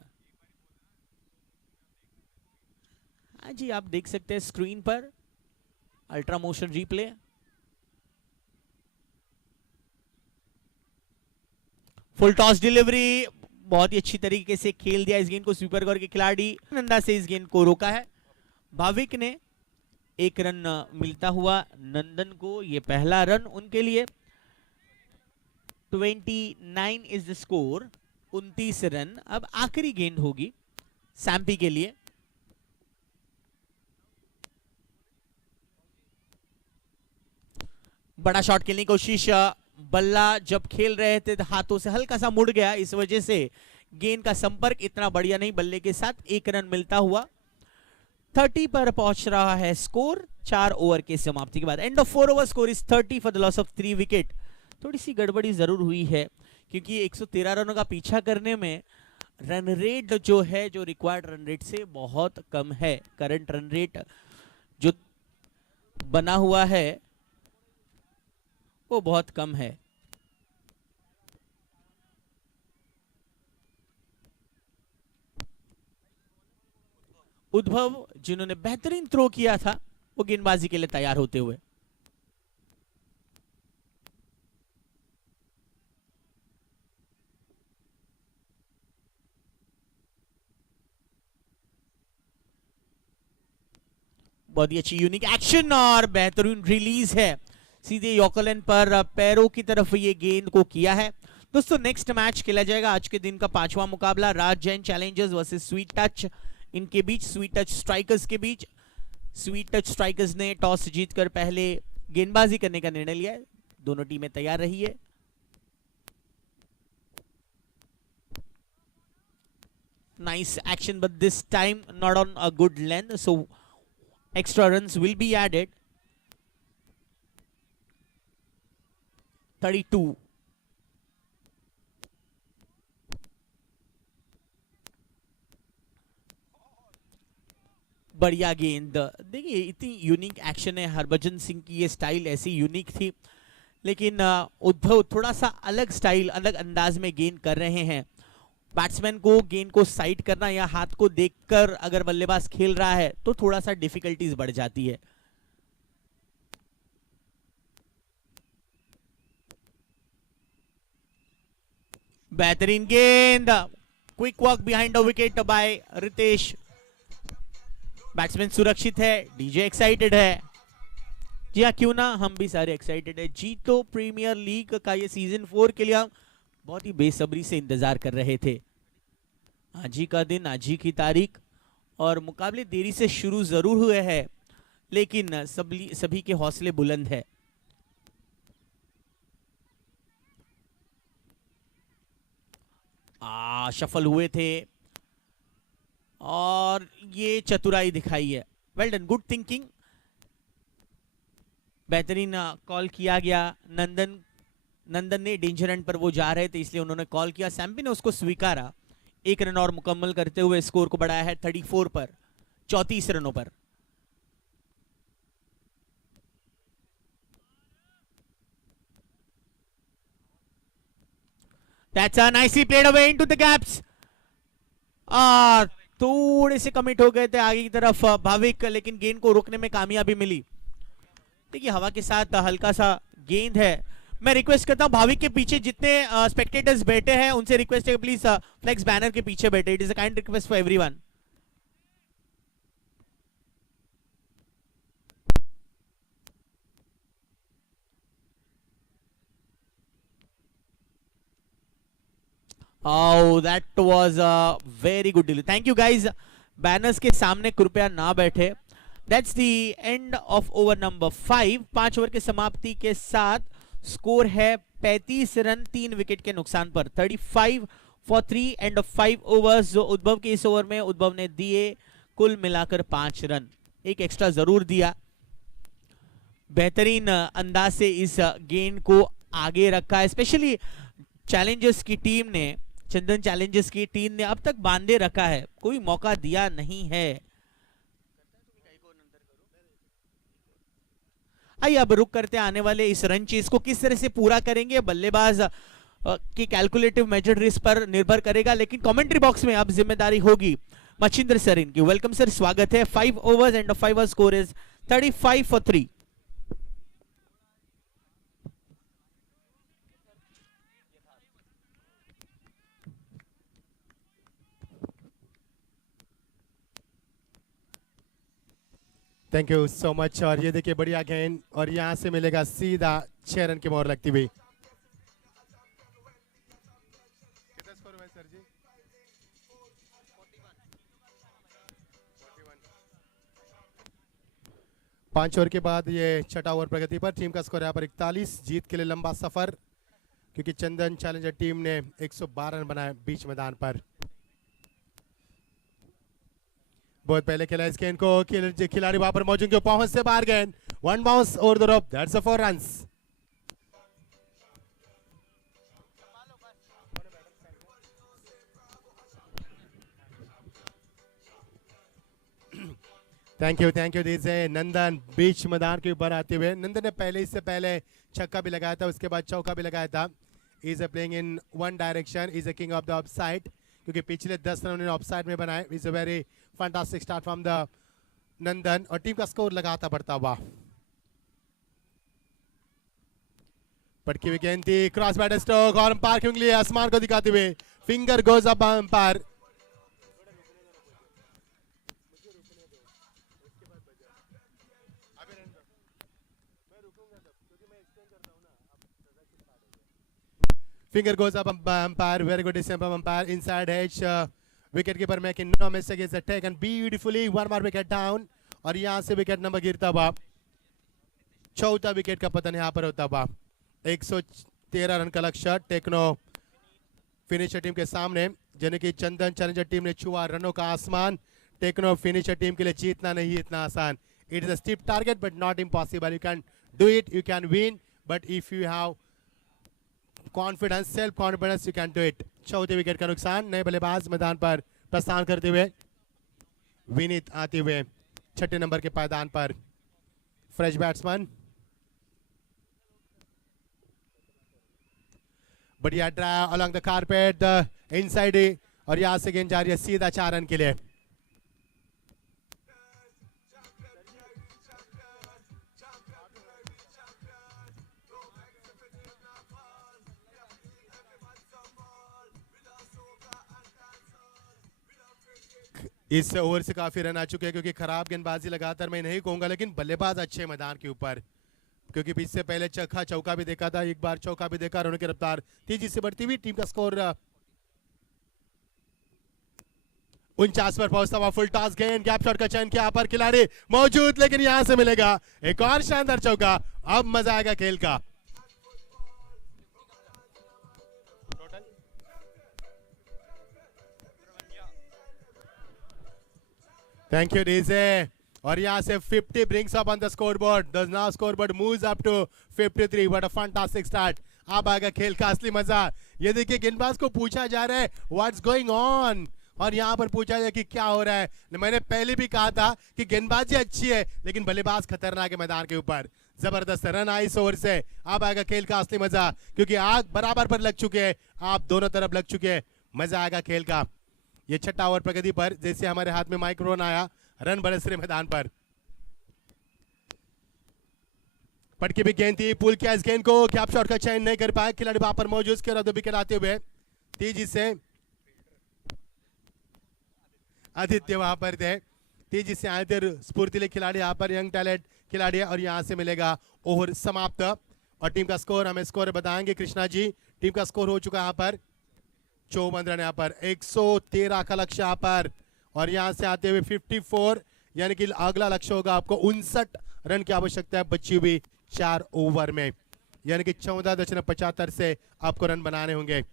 हाँ जी, आप देख सकते हैं स्क्रीन पर ultra motion replay. Full toss delivery, बहुत ही अच्छी तरीके से खेल दिया इस गेंद को स्वीपर गौर के खिलाड़ी। नंदा से इस गेंद को रोका है। भाविक ने 1 रन मिलता हुआ नंदन को, ये पहला रन उनके लिए। 29 इज द स्कोर, 29 रन। अब आखिरी गेंद होगी सैम्पी के लिए। बड़ा शॉट खेलने की कोशिश, बल्ला जब खेल रहे थे हाथों से हल्का सा मुड़ गया, इस वजह से गेंद का संपर्क इतना बढ़िया नहीं बल्ले के साथ। 1 रन मिलता हुआ 30 पर पहुंच रहा है स्कोर 4 ओवर के समाप्ति के बाद। End of 4 over score is 30 for the loss of 3 wicket. थोड़ी सी गड़बड़ी जरूर हुई है क्योंकि 113 रनों का पीछा करने में रन रेट जो है, जो रिक्वायर्ड रन रेट से बहुत कम है। करंट रन रेट जो बना हुआ है वो बहुत कम है। उद्भव जिन्होंने बेहतरीन थ्रो किया था वो गेंदबाजी के लिए तैयार होते हुए। बहुत ही अच्छी यूनिक एक्शन और बेहतरीन रिलीज है, सीधे यॉर्कर पर पैरों की तरफ ये गेंद को किया है। दोस्तों नेक्स्ट मैच खेला जाएगा आज के दिन का 5वां मुकाबला, Raj Jain challengers versus sweet touch इनके बीच, स्वीट टच स्ट्राइकर्स के बीच। स्वीट टच स्ट्राइकर्स ने टॉस जीतकर पहले गेंदबाजी करने का निर्णय लिया है। दोनों टीमें तैयार रही है। Nice action but this time not on a good length, so extra runs will be added. 32. बढ़िया गेंद। देखिए इतनी यूनिक एक्शन है, हरभजन सिंह की ये स्टाइल ऐसी यूनिक थी, लेकिन उद्भव थोड़ा सा अलग स्टाइल, अलग अंदाज में गेंद कर रहे हैं। बैट्समैन को गेंद को साइड करना या हाथ को देखकर अगर बल्लेबाज खेल रहा है तो थोड़ा सा डिफिकल्टीज बढ़ जाती है। बेहतरीन गेंद, quick walk behind the wicket by Ritesh. Batsman सुरक्षित है, डीजे एक्साइटेड है। जी हाँ, क्यों ना, हम भी सारे एक्साइटेड है। जीतो प्रीमियर लीग का ये सीजन 4 के लिए हम बहुत ही बेसब्री से इंतजार कर रहे थे। आज ही का दिन, आज ही की तारीख, और मुकाबले देरी से शुरू जरूर हुए हैं लेकिन सभी के हौसले बुलंद है। शफल हुए थे और ये चतुराई दिखाई है। वेल डन, गुड थिंकिंग, बेहतरीन कॉल किया गया। नंदन ने डेंजर एंड पर वो जा रहे थे इसलिए उन्होंने कॉल किया, सैम्पी ने उसको स्वीकारा। 1 रन और मुकम्मल करते हुए स्कोर को बढ़ाया है 34 पर, 34 रनों पर। That's a nicely played away into the gaps. थोड़े से कमिट हो गए थे आगे की तरफ भाविक, लेकिन गेंद को रोकने में कामयाबी मिली। देखिए हवा के साथ हल्का सा गेंद है। मैं रिक्वेस्ट करता हूं भाविक के पीछे जितने स्पेक्टेटर्स बैठे हैं उनसे रिक्वेस्ट है प्लीज फ्लेक्स बैनर के पीछे बैठे। It is a kind request for everyone. Oh, that was a very good deal. Thank you guys. Banners के सामने कृपया ना बैठे. That's the end of over number 5. 5 over के समाप्ति के साथ स्कोर है 35 रन 3 विकेट के नुकसान पर. 35 for 3 एंड ऑफ 5 ओवर्स जो उद्भव के इस ओवर में उद्भव ने दिए कुल मिलाकर 5 रन. एक एक्स्ट्रा जरूर दिया. बेहतरीन अंदाज से इस गेंद को आगे रखा है. स्पेशली चैलेंजर्स की टीम ने, चंदन चैलेंजर्स की टीम ने अब तक बांधे रखा है, कोई मौका दिया नहीं है. आइए अब रुक करते आने वाले इस रन चेज को किस तरह से पूरा करेंगे बल्लेबाज की कैलकुलेटिव मेजर पर निर्भर करेगा. लेकिन कमेंट्री बॉक्स में अब जिम्मेदारी होगी मचिंद्र सर इनकी. वेलकम सर, स्वागत है. 5 overs and 5 over score is 35 for 3. Thank you so much. और ये देखिए बढ़िया गेंद और यहाँ से मिलेगा सीधा 6 रन की मोहर लगती हुई. कितना स्कोर हुआ है सर जी? 5 ओवर के बाद ये छठा ओवर प्रगति पर. टीम का स्कोर यहाँ पर 41. जीत के लिए लंबा सफर, क्योंकि चंदन चैलेंजर टीम ने 112 रन बनाए बीच मैदान पर. बहुत पहले खेला इस गेंद को. खिलाड़ी वहां पर मौजूद के पहुंच से बाहर गेंद. 1 bounce over the rope. That's 4 runs. Thank you दीजिए. नंदन बीच मैदान के ऊपर आते हुए. नंदन ने पहले, इससे पहले छक्का भी लगाया था, उसके बाद चौका भी लगाया था. Is a playing in one direction. Is a king of the offside, क्योंकि पिछले 10 रन उन्होंने ऑफसाइड में बनाए. Is a very fantastic start from the Nandan. और टीम का स्कोर लगाता बढ़ता हुआ. पटकी हुई गेंद थी. क्रॉस बैटर स्ट्रोक और अंपायर की उंगली आसमान को दिखाते हुए. Finger goes up umpire. Finger goes up umpire. Very good decision from umpire. Inside edge. Wicket keeper making no mistake. It's taken beautifully. One more wicket down. और यहाँ से विकेट नंबर गिरता हुआ. चौथा विकेट का पतन यहाँ पर होता हुआ. 113 रन का लक्ष्य टेक्नो फिनिशर टीम के सामने, यानी कि चंदन चैलेंजर टीम ने छुआ रनों का आसमान. टेक्नो फिनिशर टीम के लिए जीतना नहीं इतना आसान. It is a steep target but not impossible. You can do it, you can win, but if you have confidence, self confidence, you can do it. चौथे विकेट का नुकसान. नए बल्लेबाज मैदान पर प्रस्थान करते हुए. विनीत आते हुए छठे नंबर के पायदान पर. Fresh batsman. बढ़िया drive along the carpet, the inside. और यहां से गेंद जा रही है सीधा 4 रन के लिए. इस ओवर से काफी रन आ चुके हैं, क्योंकि खराब गेंदबाजी लगातार मैं नहीं कहूंगा, लेकिन बल्लेबाज अच्छे मैदान के ऊपर. क्योंकि इससे पहले चक्का चौका भी देखा था, एक बार चौका भी देखा. रनों की रफ्तार तेजी से बढ़ती हुई. टीम का स्कोर 49 पर पहुंचता हुआ. फुल टॉस गेंद, गैप शॉट का चयन किया. यहाँ पर खिलाड़ी मौजूद, लेकिन यहां से मिलेगा एक और शानदार चौका. अब मजा आएगा खेल का. Thank you DJ. और यहां से 50 brings up on the scoreboard. The now scoreboard moves up to 53. What a fantastic start. अब आएगा खेल का असली मजा. ये देखिए गेंदबाज को पूछा जा रहा है व्हाट्स गोइंग ऑन, और यहाँ पर पूछा जाए कि क्या हो रहा है. मैंने पहले भी कहा था कि गेंदबाजी अच्छी है, लेकिन बल्लेबाज खतरनाक है मैदान के ऊपर. जबरदस्त रन आई इस ओवर से. अब आएगा खेल का असली मजा, क्योंकि आग बराबर पर लग चुके हैं. आप दोनों तरफ लग चुके हैं. मजा आएगा खेल का. ये छठा ओवर प्रगति पर. जैसे हमारे हाथ में माइक्रोफोन आया, रन बरस रहे मैदान पर. पटकी भी गेंद थी. पुल किया इस गेंद को. कैप शॉट का चयन नहीं कर पाया खिलाड़ी वहां पर मौजूद. के बाद विकेट आते हुए तेजी से आदित्य वहां पर थे. तेजी से आए थे स्फूर्तिले खिलाड़ी, यहाँ पर यंग टैलेंट खिलाड़ी है. और यहां से मिलेगा ओवर समाप्त. और टीम का स्कोर हमें स्कोर बताएंगे कृष्णा जी. टीम का स्कोर हो चुका है यहाँ पर 54 रन यहाँ पर, 113 का लक्ष्य यहाँ पर, और यहाँ से आते हुए 54, यानी कि अगला लक्ष्य होगा आपको 59 रन की आवश्यकता है बची हुई 4 ओवर में, यानी कि 14.75 से आपको रन बनाने होंगे।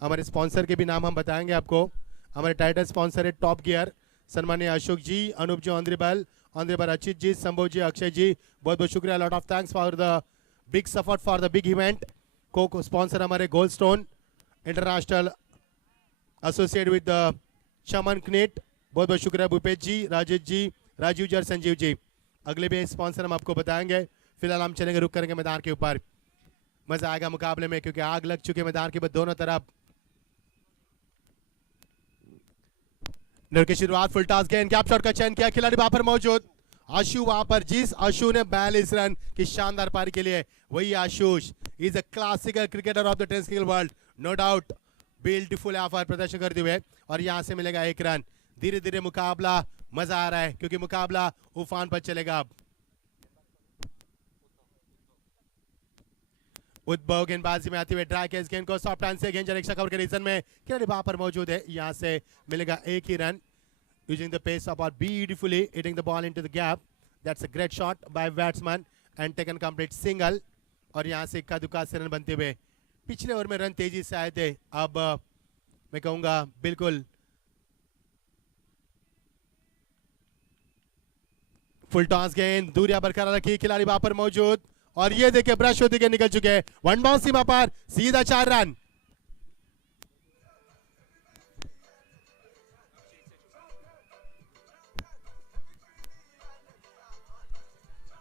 हमारे स्पॉन्सर के भी नाम हम बताएंगे आपको। हमारे टाइटल स्पॉन्सर है टॉप गियर, सम्मानीय अशोक जी, अनूप जी ऑनरेबल अचित जी, संभव जी, अक्षय जी, बहुत बहुत शुक्रिया। Lot of thanks for the big support for the big event. को स्पॉन्सर हमारे gold stone international associate with Chaman Kinnaird, बहुत बहुत शुक्रिया भूपेश जी, राजेश जी, राजीव जी और संजीव जी। अगले भी स्पॉन्सर हम आपको बताएंगे। फिलहाल हम चलेंगे, रुक करेंगे मैदान के ऊपर। मजा आएगा मुकाबले में क्योंकि आग लग चुके मैदान के दोनों तरफ। की शुरुआत, फुल टॉस गेंद, गैप शॉट का चयन किया, खिलाड़ी वहां पर मौजूद, आशु वहां पर, जिस आशु ने 42 रन की शानदार पारी के लिए, वही Ashush is a classical cricketer of the test cricket world, no doubt. Beautiful यहाँ पर प्रदर्शन करते हुए, और यहाँ से मिलेगा 1 रन। धीरे धीरे मुकाबला मजा आ रहा है क्योंकि मुकाबला उफान पर चलेगा। अब उद्भव गेंदबाजी में आते हुए ड्राई के इस गेंद को सॉफ्ट हैंड से गेंद रक्षा कवर के रीजन में खिलाड़ी वहां पर मौजूद है, यहां से मिलेगा 1 ही run. Using the pace of beautifully hitting the ball into the gap, that's a great shot by batsman and taken complete single, और यहां से इक्का दुक्का से रन बनते हुए पिछले ओवर में रन तेजी से आए थे, अब मैं कहूंगा बिल्कुल फुल टॉस गेंद, दूरियां बरकरार रखी, खिलाड़ी वहां पर मौजूद, और ये देखिए ब्रश होते हुए निकल चुके हैं, वन बाउंस सीमा पर, सीधा 4 रन।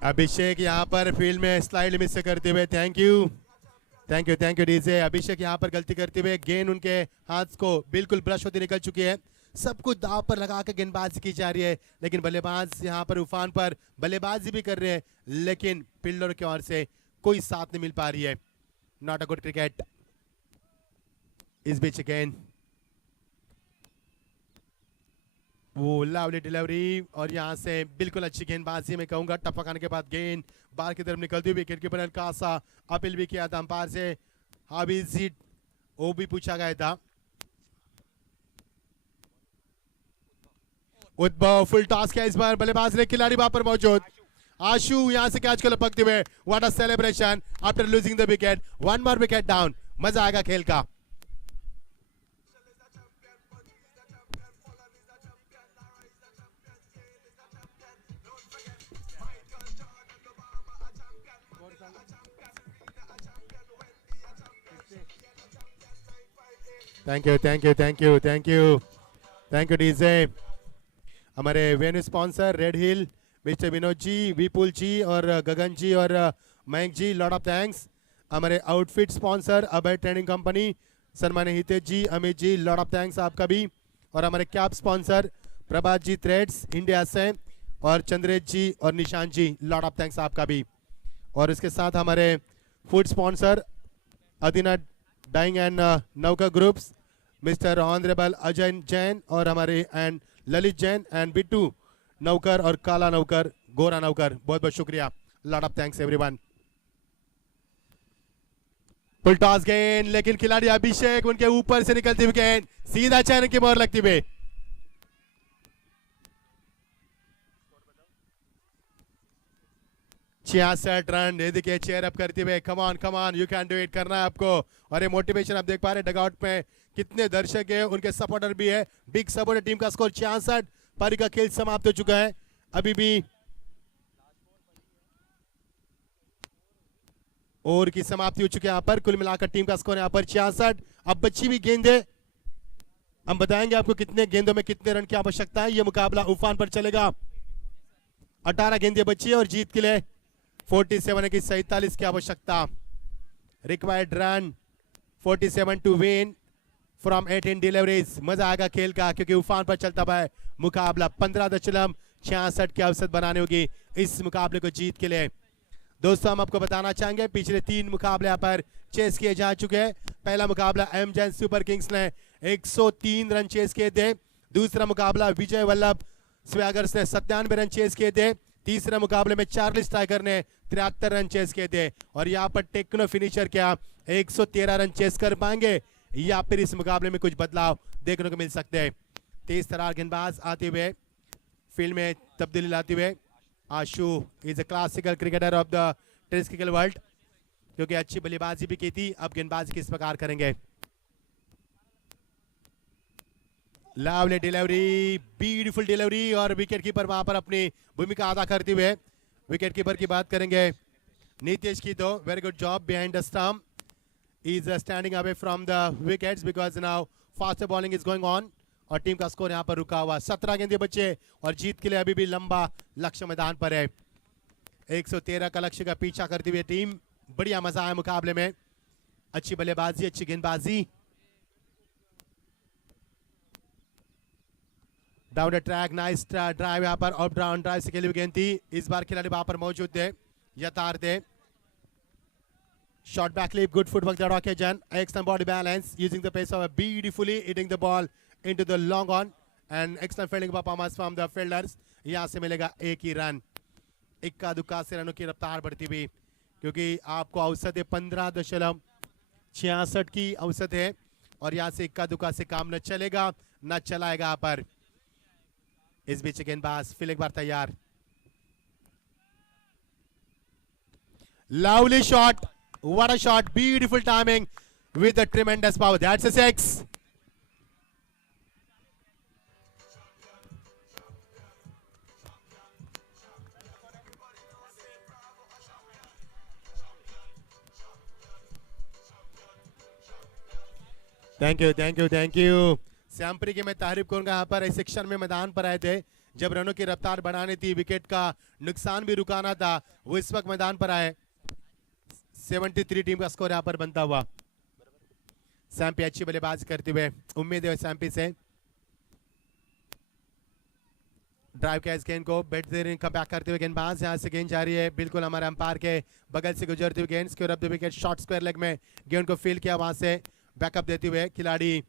अभिषेक यहां पर फील्ड में स्लाइड लिमिट से करते हुए, थैंक यू डीजे। अभिषेक यहां पर गलती करते हुए गेंद उनके हाथ को बिल्कुल ब्रश होती निकल चुकी है, सब कुछ दाव पर लगा के गेंदबाजी की जा रही है, लेकिन बल्लेबाज यहां पर उफान पर बल्लेबाजी भी कर रहे हैं, लेकिन फील्डर की ओर से कोई साथ नहीं मिल पा रही है। Not a good cricket. इस बीच गेंद, वो लवली डिलीवरी, और यहां से बिल्कुल अच्छी गेंदबाजी में कहूंगा, टपक आने के बाद गेंद बाहर की तरफ निकलती हुई, विकेट कीपर का सा अपील भी किया था अंपायर से, हाउ इज इट, वो भी पूछा गया था। उद्भव फुल टॉस किया, इस बार बल्लेबाज ने, खिलाड़ी वहां पर मौजूद, आशु यहां से कैच को लपकते हुए, what a celebration after losing the wicket, 1 more wicket down. मजा आएगा खेल का। Thank you DJ. हमारे वेन्यू स्पॉन्सर रेड हिल, मिस्टर विनोद जी, विपुल जी और गगन जी और मयंक जी, लॉट ऑफ थैंक्स। हमारे आउटफिट स्पॉन्सर अभय ट्रेनिंग कंपनी, सम्मानित हितेश जी, Amit ji, lot of thanks आपका भी। और हमारे कैप स्पॉन्सर प्रभात जी थ्रेड्स इंडिया से, और चंद्रेश जी और Nishant ji, lot of thanks आपका भी। और इसके साथ हमारे food sponsor Adina dyeing and Nauka groups, mister honourable Ajay Jain और हमारे एंड ललित जैन एंड बिट्टू नौकर और काला नौकर, गोरा नौकर, बहुत बहुत शुक्रिया, lot of thanks everyone. Full toss गेंद, लेकिन खिलाड़ी अभिषेक उनके ऊपर से निकलती हुई गेंद, सीधा चैन की मोहर लगती हुई। छियासठ रन, ये देखिए चेयर अप करते हुए, come on you can do it, करना है आपको। और ये मोटिवेशन आप देख पा रहे हैं डगआउट में कितने दर्शक है, उनके सपोर्टर भी है, बिग सपोर्टर। टीम का स्कोर 66, पारी का खेल समाप्त हो चुका है, अभी भी ओवर की समाप्ति हो चुकी है यहाँ पर। कुल मिलाकर टीम का स्कोर यहाँ पर 66। अब बची हुई गेंदें हम बताएंगे आपको कितने गेंदों में कितने रन की आवश्यकता है। यह मुकाबला उफान पर चलेगा। 18 गेंदें बची है और जीत के लिए 47 की 47 की आवश्यकता। Required run 47 to win from 18 deliveries. मजा आएगा खेल का क्योंकि उफान पर चलता है मुकाबला। 15.66 की औसत बनानी होगी इस मुकाबले को जीत के लिए। दोस्तों हम आपको बताना चाहेंगे पिछले 3 मुकाबले यहाँ पर चेस किए जा चुके हैं। पहला मुकाबला एम जैन सुपर किंग्स ने 103 रन चेस किए थे। दूसरा मुकाबला विजय वल्लभ स्वैगर्स ने 97 रन चेस किए थे। तीसरा मुकाबले में चार्लिस टाइगर ने 73 रन चेस किए थे। और यहाँ पर टेक्नो फिनिशर क्या 113 रन चेस कर पाएंगे या फिर इस मुकाबले में कुछ बदलाव देखने को मिल सकते हैं। तेज तरार गेंदबाज आते हुए फील्ड में तब्दीली लाते हुए Ashu is a classical cricketer of the test cricket world, क्योंकि अच्छी बल्लेबाजी भी की थी। अब गेंदबाजी किस प्रकार करेंगे? लवली डिलीवरी, ब्यूटीफुल डिलीवरी, और विकेट कीपर वहां पर अपनी भूमिका अदा करते हुए विकेट कीपर की बात करेंगे नीतीश की, तो very good job behind the stump, is standing away from the wickets because now faster bowling is going on, और टीम का स्कोर यहां पर रुका हुआ 17 गेंदे बच्चे, और जीत के लिए अभी भी लंबा लक्ष्य मैदान पर है। 113 का लक्ष्य का पीछा करती हुई टीम, बढ़िया मजा आया मुकाबले में, अच्छी बल्लेबाजी, अच्छी गेंदबाजी। Down the track, nice drive यहाँ पर, ऑफ डाउन ड्राइव से खेली हुई गेंद थी। इस बार खिलाड़ी वहां पर मौजूद थे, यथार्थ थे। Short back leap, good footwork that occasion, excellent body balance, using the pace of beautifully hitting the ball into the long on, and excellent fielding performance from the fielders। यहाँ से मिलेगा एक ही रन। इक्का दुक्का से रनों की रफ्तार बढ़ती हुई, क्योंकि आपको औसत है 15.66 की औसत है, और यहाँ से इक्का दुक्का से काम न चलेगा न चलाएगा यहाँ पर। इस बीच गेंदबाज फिर एक बार तैयार, lovely shot, what a shot, beautiful timing with a tremendous power, that's a 6। Thank you thank you thank you. Samperi की मैं तारीफ करूंगा, यहाँ पर इस सेक्शन में मैदान पर आए थे जब रनों की रफ्तार बढ़ानी थी, विकेट का नुकसान भी रुकाना था, वो इस वक्त मैदान पर आए। 73 टीम का स्कोर यहाँ पर बनता हुआ। सैम्पी अच्छी बल्लेबाजी करते हुए, उम्मीद है सैम्पी से ड्राइव के इस गेंद को बेहतरीन कम बैक करते हुए गेंदबाज, यहाँ से गेंद जा रही है बिल्कुल हमारे अंपायर के बगल से गुजरते हुए, गेंद square of the wicket, short square leg में गेंद को फील किया, वहां से बैकअप देते हुए खिलाड़ी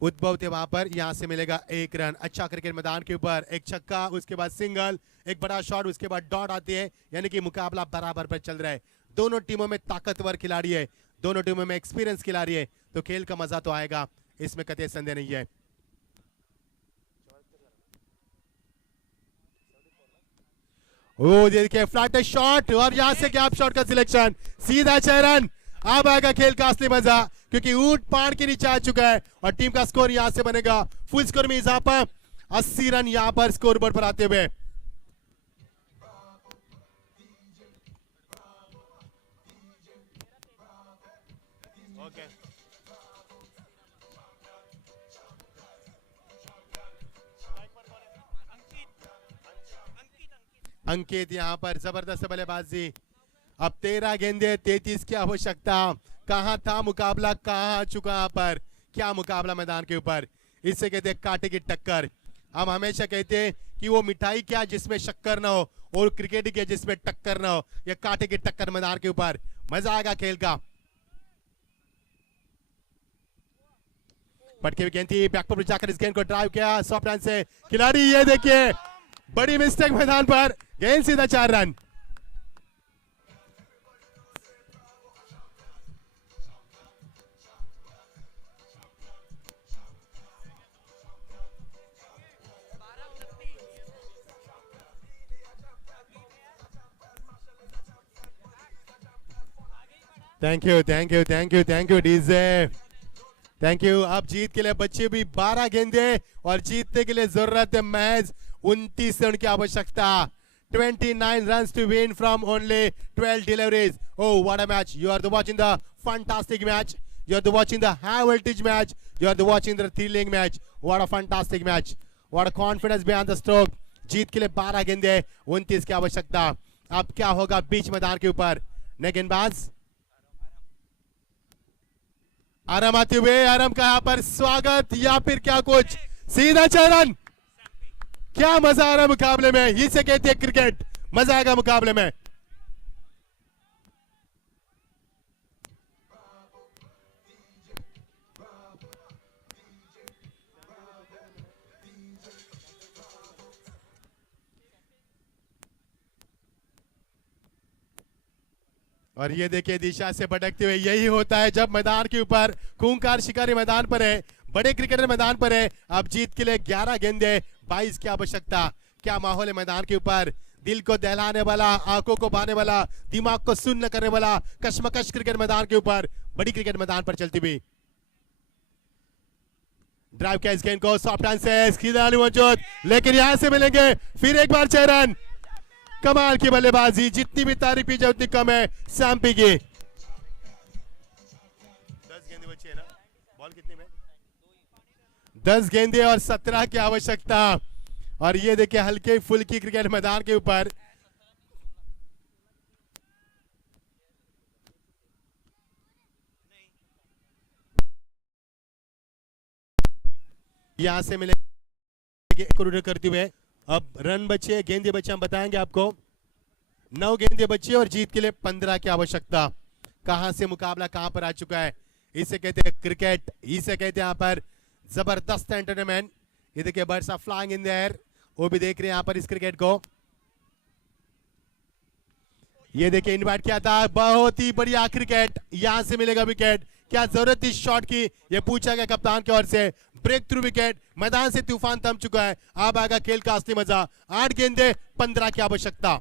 उद्भव थे वहां पर। यहाँ से मिलेगा एक रन। अच्छा क्रिकेट मैदान के ऊपर, एक छक्का, उसके बाद सिंगल, एक बड़ा शॉट, उसके बाद डॉट आती है, यानी कि मुकाबला बराबर पर चल रहा है। दोनों टीमों में ताकतवर खिलाड़ी है, दोनों टीमों में एक्सपीरियंस खिलाड़ी है, तो खेल का मजा तो आएगा, इसमें कतई संदेह नहीं है। ओ देखिए फ्लैट शॉट, और यहां से गैप शॉट का सिलेक्शन, सीधा 6 रन। अब आएगा खेल का असली मजा, क्योंकि ऊंट पाड़ के नीचे आ चुका है, और टीम का स्कोर यहां से बनेगा फुल स्कोर में इजाफा, 80 रन यहां पर स्कोर बोर्ड पर आते हुए। अंकित यहां पर जबरदस्त बल्लेबाजी। अब 13 गेंदे 33 की आवश्यकता, कहां था मुकाबला, कहां आ चुका यहाँ पर, क्या मुकाबला मैदान के ऊपर, इससे कहते हैं कांटे की टक्कर। हम हमेशा कहते हैं कि वो मिठाई क्या जिसमें शक्कर ना हो, और क्रिकेट क्या जिसमें टक्कर ना हो, या कांटे की टक्कर मैदान के ऊपर, मजा आएगा खेल का। पटके हुई गेंद थी, बैक पर जाकर इस गेंद को ड्राइव किया सॉफ्ट हैंड से खिलाड़ी, ये देखिए बड़ी मिस्टेक मैदान पर, गेंद सीधा 4 run. Thank you thank you thank you thank you DJ, thank you. अब जीत के लिए बच्चे भी 12 गेंदे, और जीतने के लिए जरूरत है महज 29 रन की आवश्यकता। 29 runs to win from only 12 deliveries. Oh, what a match! You are watching the fantastic match. You are watching the high voltage match. You are watching the thrilling match. What a fantastic match! What a confidence behind the stroke. जीत के लिए 12 गेंदे 29 की आवश्यकता। अब क्या होगा बीच मैदान के ऊपर, ने गेंदबाज आराम आते हुए, आराम का यहाँ पर स्वागत, या फिर क्या कुछ, सीधा 4 रन। क्या मजा आ रहा है मुकाबले में, इसे कहते हैं क्रिकेट, मजा आएगा मुकाबले में। और ये देखिए दिशा से भटकते हुए, यही होता है जब मैदान के ऊपर खूंखार शिकारी मैदान पर है, बड़े क्रिकेटर मैदान पर है। अब जीत के लिए 11 गेंदे 22 की आवश्यकता। क्या माहौल है मैदान के ऊपर, दिल को दहलाने वाला, आंखों को भाने वाला, दिमाग को सुन्न करने वाला कश्मकश क्रिकेट मैदान के ऊपर, बड़ी क्रिकेट मैदान पर चलती हुई। ड्राइव किया इस गेंद को, सॉफ्ट आंसर खिलाड़ी मौजूद, लेकिन यहां से मिलेंगे फिर एक बार 6 रन। कमाल की बल्लेबाजी, जितनी भी तारीफ की जाए उतनी कम है सैम्पी की। 10 गेंदे बची है ना, बॉल कितनी में? 10 गेंदे और 17 की आवश्यकता। और ये देखिए हल्के फुल्की क्रिकेट मैदान के ऊपर यहां से मिलेंगे करते हुए। अब रन बचे, गेंदे बचे, हम बताएंगे आपको। 9 गेंदे बची और जीत के लिए 15 की आवश्यकता। कहां से मुकाबला कहां पर आ चुका है, इसे कहते हैं क्रिकेट, इसे कहते हैं यहाँ पर जबरदस्त एंटरटेनमेंट। ये देखिए birds are flying in the air, वो भी देख रहे हैं यहाँ पर इस क्रिकेट को। ये देखिए इनवाइट किया था, बहुत ही बढ़िया क्रिकेट, यहां से मिलेगा विकेट। क्या जरूरत थी शॉट की, ये पूछा गया कप्तान की ओर से। ब्रेक थ्रू विकेट, मैदान से तूफान थम चुका है, अब आएगा खेल का असली मजा। 8 गेंदे 15 की आवश्यकता।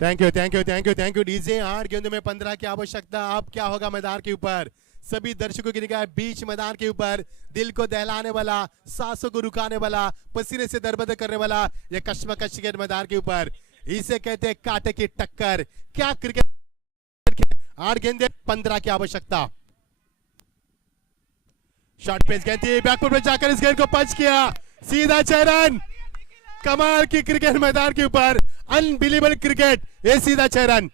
Thank you thank you thank you thank you DJ. 8 गेंदों में 15 की आवश्यकता। अब क्या होगा मैदान के ऊपर, सभी दर्शकों की निगाह बीच मैदान के ऊपर, दिल को दहलाने वाला, सांसों को रुकाने वाला, पसीने से दरबदर करने वाला ये कश्मकश क्रिकेट मैदान के ऊपर, इसे कहते हैं कांटे की टक्कर। क्या क्रिकेट, 8 गेंदे 15 की आवश्यकता। शॉर्ट पेस गेंद थी, बैकफुट में जाकर इस गेंद को पंच किया, सीधा 6 रन। कमाल की क्रिकेट मैदान के ऊपर, अनबिलीवेबल क्रिकेट, ये सीधा 6 रन।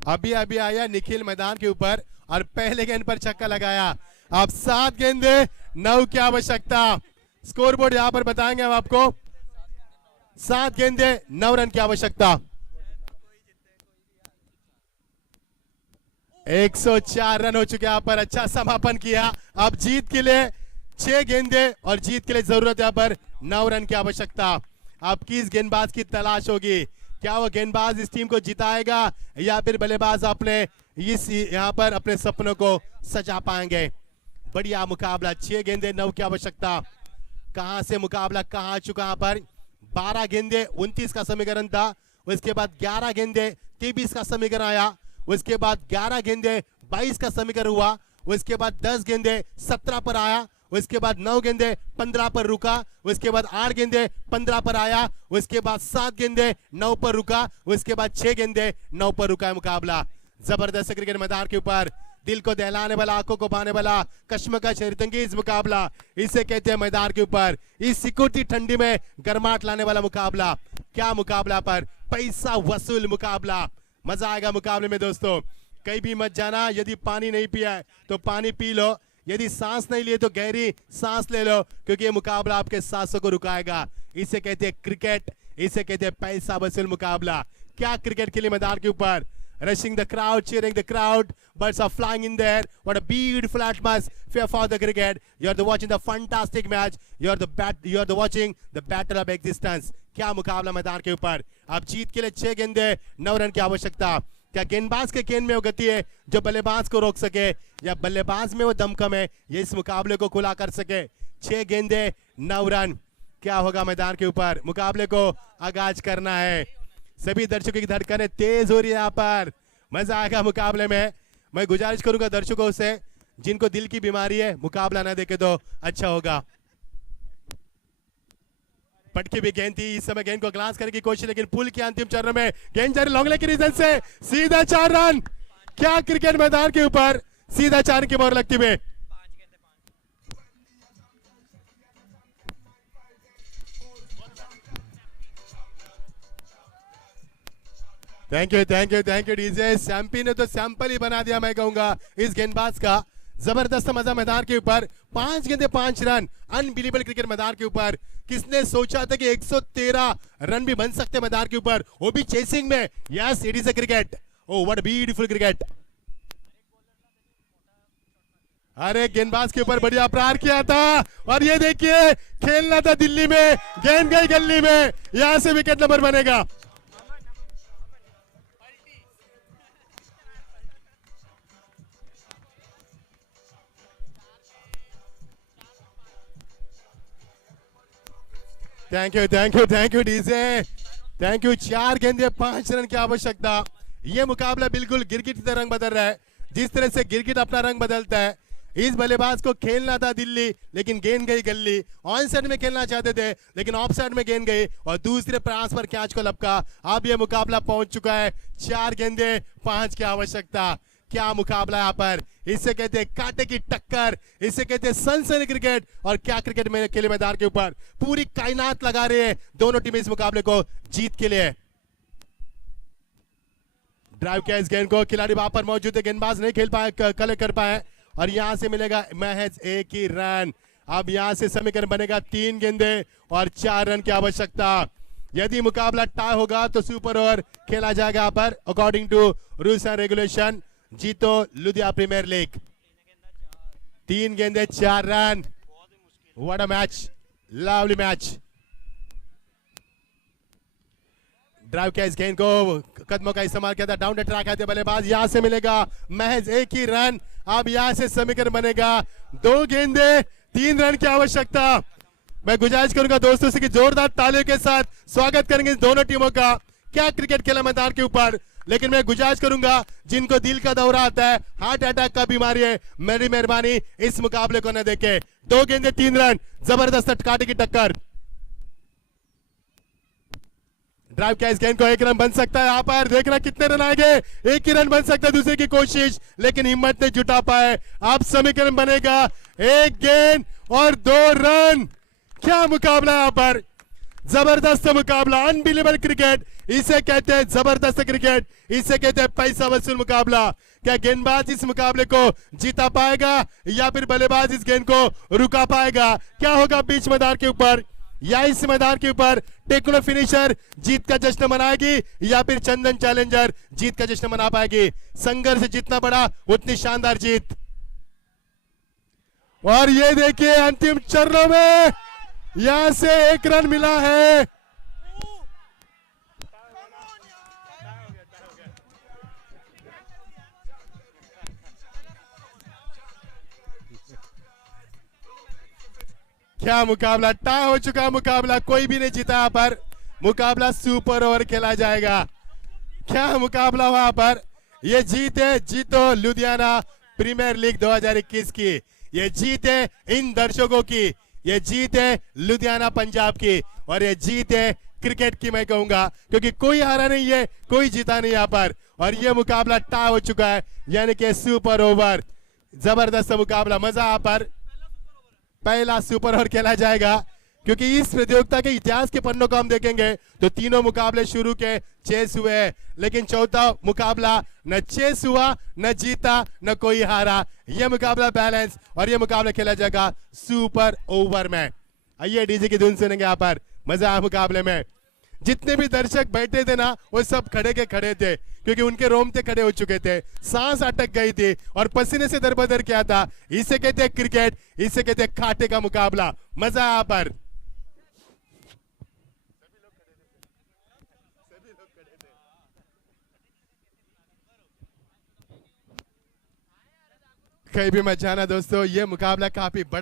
अभी अभी आया निखिल मैदान के ऊपर और पहले गेंद पर छक्का लगाया। अब 7 गेंदे 9 की आवश्यकता। स्कोर बोर्ड यहां पर बताएंगे हम आपको। 7 गेंदे 9 रन की आवश्यकता। 104 रन हो चुके यहाँ पर, अच्छा समापन किया। अब जीत के लिए 6 गेंदे और जीत के लिए जरूरत यहाँ पर 9 रन की आवश्यकता। अब किस गेंदबाज की तलाश होगी, क्या वो गेंदबाज इस टीम को जिताएगा या फिर बल्लेबाज अपने इस यहाँ पर अपने सपनों को सजा पाएंगे। बढ़िया मुकाबला, 6 गेंदे 9 की आवश्यकता। कहां से मुकाबला कहां आ चुका यहाँ पर। 12 गेंदे 29 का समीकरण था, उसके बाद 11 गेंदे 23 का समीकरण आया, उसके बाद 11 गेंदे 22 का समीकरण हुआ, उसके बाद 10 गेंदे 17 पर आया, उसके बाद 9 गेंदे 15 पर रुका, उसके बाद 8 गेंदे 15 पर आया, उसके बाद 7 गेंदे 9 पर रुका, उसके बाद 6 गेंदे 9 पर रुका है मुकाबला। जबरदस्त क्रिकेट मैदान के ऊपर, दिल को दहलाने वाला, आंखों को भाने वाला, कश्मकश हैरतंगेज मुकाबला, इसे कहते हैं मैदान के ऊपर। इस सिकुड़ती ठंडी में गर्माहट लाने वाला मुकाबला। क्या मुकाबला पर, पैसा वसूल मुकाबला। मजा आएगा मुकाबले में दोस्तों। कहीं भी मत जाना, यदि पानी नहीं पिया है तो पानी पी लो, यदि सांस नहीं लिए तो गहरी सांस ले लो, क्योंकि ये मुकाबला आपके सांसों को रुकाएगा। इसे कहते हैं क्रिकेट, इसे कहते हैं पैसा वसूल मुकाबला। क्या क्रिकेट के लिए मैदान के ऊपर, rushing the crowd, cheering the crowd, birds are flying in there. What a beautiful atmosphere for the cricket. You're watching the fantastic match. You're watching the battle of existence. क्या मुकाबला मैदान के ऊपर। अब जीत के लिए 6 गेंदे 9 रन की आवश्यकता। क्या गेंदबाज के गेंद में वो गति है जो बल्लेबाज को रोक सके, या बल्लेबाज में वो दमखम है ये इस मुकाबले को खुला कर सके। 6 गेंदे 9 रन। क्या होगा मैदान के ऊपर, मुकाबले को आगाज करना है। सभी दर्शकों की धड़कनें तेज हो रही है यहाँ पर, मजा आएगा मुकाबले में। मैं गुजारिश करूंगा दर्शकों से, जिनको दिल की बीमारी है मुकाबला ना देखे तो अच्छा होगा। पटकी भी गेंद थी, इस समय गेंद को ग्लांस करने की कोशिश, लेकिन पुल के अंतिम चरण में गेंद जारी लॉन्ग लेग के रीजन से सीधा 4 रन। क्या क्रिकेट मैदान के ऊपर सीधा 4 की मोहर लगती हुई। Thank you DJ. सैम्पी ने तो सैंपल ही बना दिया मैं कहूंगा इस गेंदबाज का। जबरदस्त मजा मैदान के ऊपर, 5 गेंदे 5 रन, अनबिलीवेबल क्रिकेट मैदान के ऊपर। किसने सोचा था कि 113 रन भी बन सकते मैदान के ऊपर, वो भी चेसिंग में। Yes, it is a cricket. Oh what beautiful cricket. अरे गेंदबाज के ऊपर बढ़िया प्रहार किया था, और ये देखिए खेलना था दिल्ली में, गेंद गई गली में, यहां से विकेट नंबर बनेगा। Thank you DJ, thank you. 4 गेंदे 5 रन की आवश्यकता। ये मुकाबला बिल्कुल गिरगिट की तरह रंग बदल रहा है, जिस तरह से गिरगिट अपना रंग बदलता है। इस बल्लेबाज को खेलना था दिल्ली, लेकिन गेंद गई गली। ऑन साइड में खेलना चाहते थे, लेकिन ऑफ साइड में गेंद गई और दूसरे प्रयास पर कैच को लपका। अब ये मुकाबला पहुंच चुका है 4 गेंदे 5 की आवश्यकता। क्या मुकाबला यहाँ पर, इसे कहते हैं कांटे की टक्कर, इसे कहते हैं सनसनी क्रिकेट। और क्या क्रिकेट में खेले मैदान के ऊपर, पूरी कायनात लगा रहे हैं दोनों टीमें इस मुकाबले को जीत के लिए। ड्राइव किया इस गेंद को, खिलाड़ी वहां पर मौजूद है, गेंदबाज नहीं खेल पाए, कलेक्ट कर पाए, और यहां से मिलेगा महज 1 ही रन। अब यहां से समीकरण बनेगा 3 गेंदे और 4 रन की आवश्यकता। यदि मुकाबला टाई होगा तो सुपर ओवर खेला जाएगा यहाँ पर according to rules and regulation. JITO Ludhiana premier league. 3 गेंदे 4 रन। What a match, lovely match. Drive किया इस गेंद को, कदमों का इस्तेमाल किया था, डाउन द ट्रैक आते बल्लेबाज, यहां से मिलेगा महज 1 ही रन। अब यहां से समीकरण बनेगा 2 गेंदे 3 रन की आवश्यकता। मैं गुजारिश करूंगा दोस्तों से कि जोरदार तालियों के साथ स्वागत करेंगे दोनों टीमों का। क्या क्रिकेट खेला मैदान के ऊपर, लेकिन मैं गुजारिश करूंगा जिनको दिल का दौरा आता है, हार्ट अटैक का बीमारी है, मेरी मेहरबानी इस मुकाबले को न देखे। 2 गेंदे 3 रन, जबरदस्त कांटे की टक्कर। ड्राइव किया इस गेंद को, 1 रन बन सकता है यहाँ पर, देखना कितने रन आएंगे। 1 ही रन बन सकता है, दूसरे की कोशिश, लेकिन हिम्मत नहीं जुटा पाए। अब समीकरण बनेगा 1 गेंद और 2 रन। क्या मुकाबला यहाँ पर, जबरदस्त मुकाबला, अनबिलीवेबल क्रिकेट, इसे कहते हैं जबरदस्त क्रिकेट, इसे कहते हैं पैसा वसूल मुकाबला। क्या गेंदबाज इस मुकाबले को जीता पाएगा या फिर बल्लेबाज इस गेंद को रुका पाएगा? क्या होगा बीच मैदान के ऊपर या इस मैदान के ऊपर टेक्नो फिनिशर जीत का जश्न मनाएगी या फिर चंदन चैलेंजर जीत का जश्न मना पाएगी? संघर्ष जितना बड़ा उतनी शानदार जीत। और ये देखिए अंतिम चरणों में यहां से 1 रन मिला है। क्या मुकाबला, टाई हो चुका मुकाबला, कोई भी नहीं जीता यहाँ पर। मुकाबला सुपर ओवर खेला जाएगा। क्या मुकाबला हुआ यहाँ पर, ये जीत है जीतो लुधियाना प्रीमियर लीग 2021 की, ये जीत है इन दर्शकों की, ये जीत है लुधियाना पंजाब की, और ये जीत है क्रिकेट की मैं कहूंगा, क्योंकि कोई हारा नहीं है, कोई जीता नहीं यहाँ पर। और ये मुकाबला टाई हो चुका है, यानी कि सुपर ओवर। जबरदस्त मुकाबला, मजा यहाँ पर। पहला सुपर ओवर खेला जाएगा, क्योंकि इस प्रतियोगिता के इतिहास के पन्नों को हम देखेंगे तो तीनों मुकाबले शुरू के चेस हुए, लेकिन चौथा मुकाबला न चेस हुआ, न जीता, न कोई हारा। यह मुकाबला बैलेंस, और यह मुकाबला खेला जाएगा सुपर ओवर में। आइए डीजे की धुन सुनेंगे यहाँ पर, मजा आया मुकाबले में। जितने भी दर्शक बैठे थे ना, वो सब खड़े के खड़े थे, क्योंकि उनके रोंगटे खड़े हो चुके थे, सांस अटक गई थी और पसीने से दरबदर किया था। इसे कहते हैं क्रिकेट, इसे कहते हैं कांटे का मुकाबला। मजा यहाँ पर। कहीं भी मत जाना दोस्तों, ये मुकाबला काफी बड़ा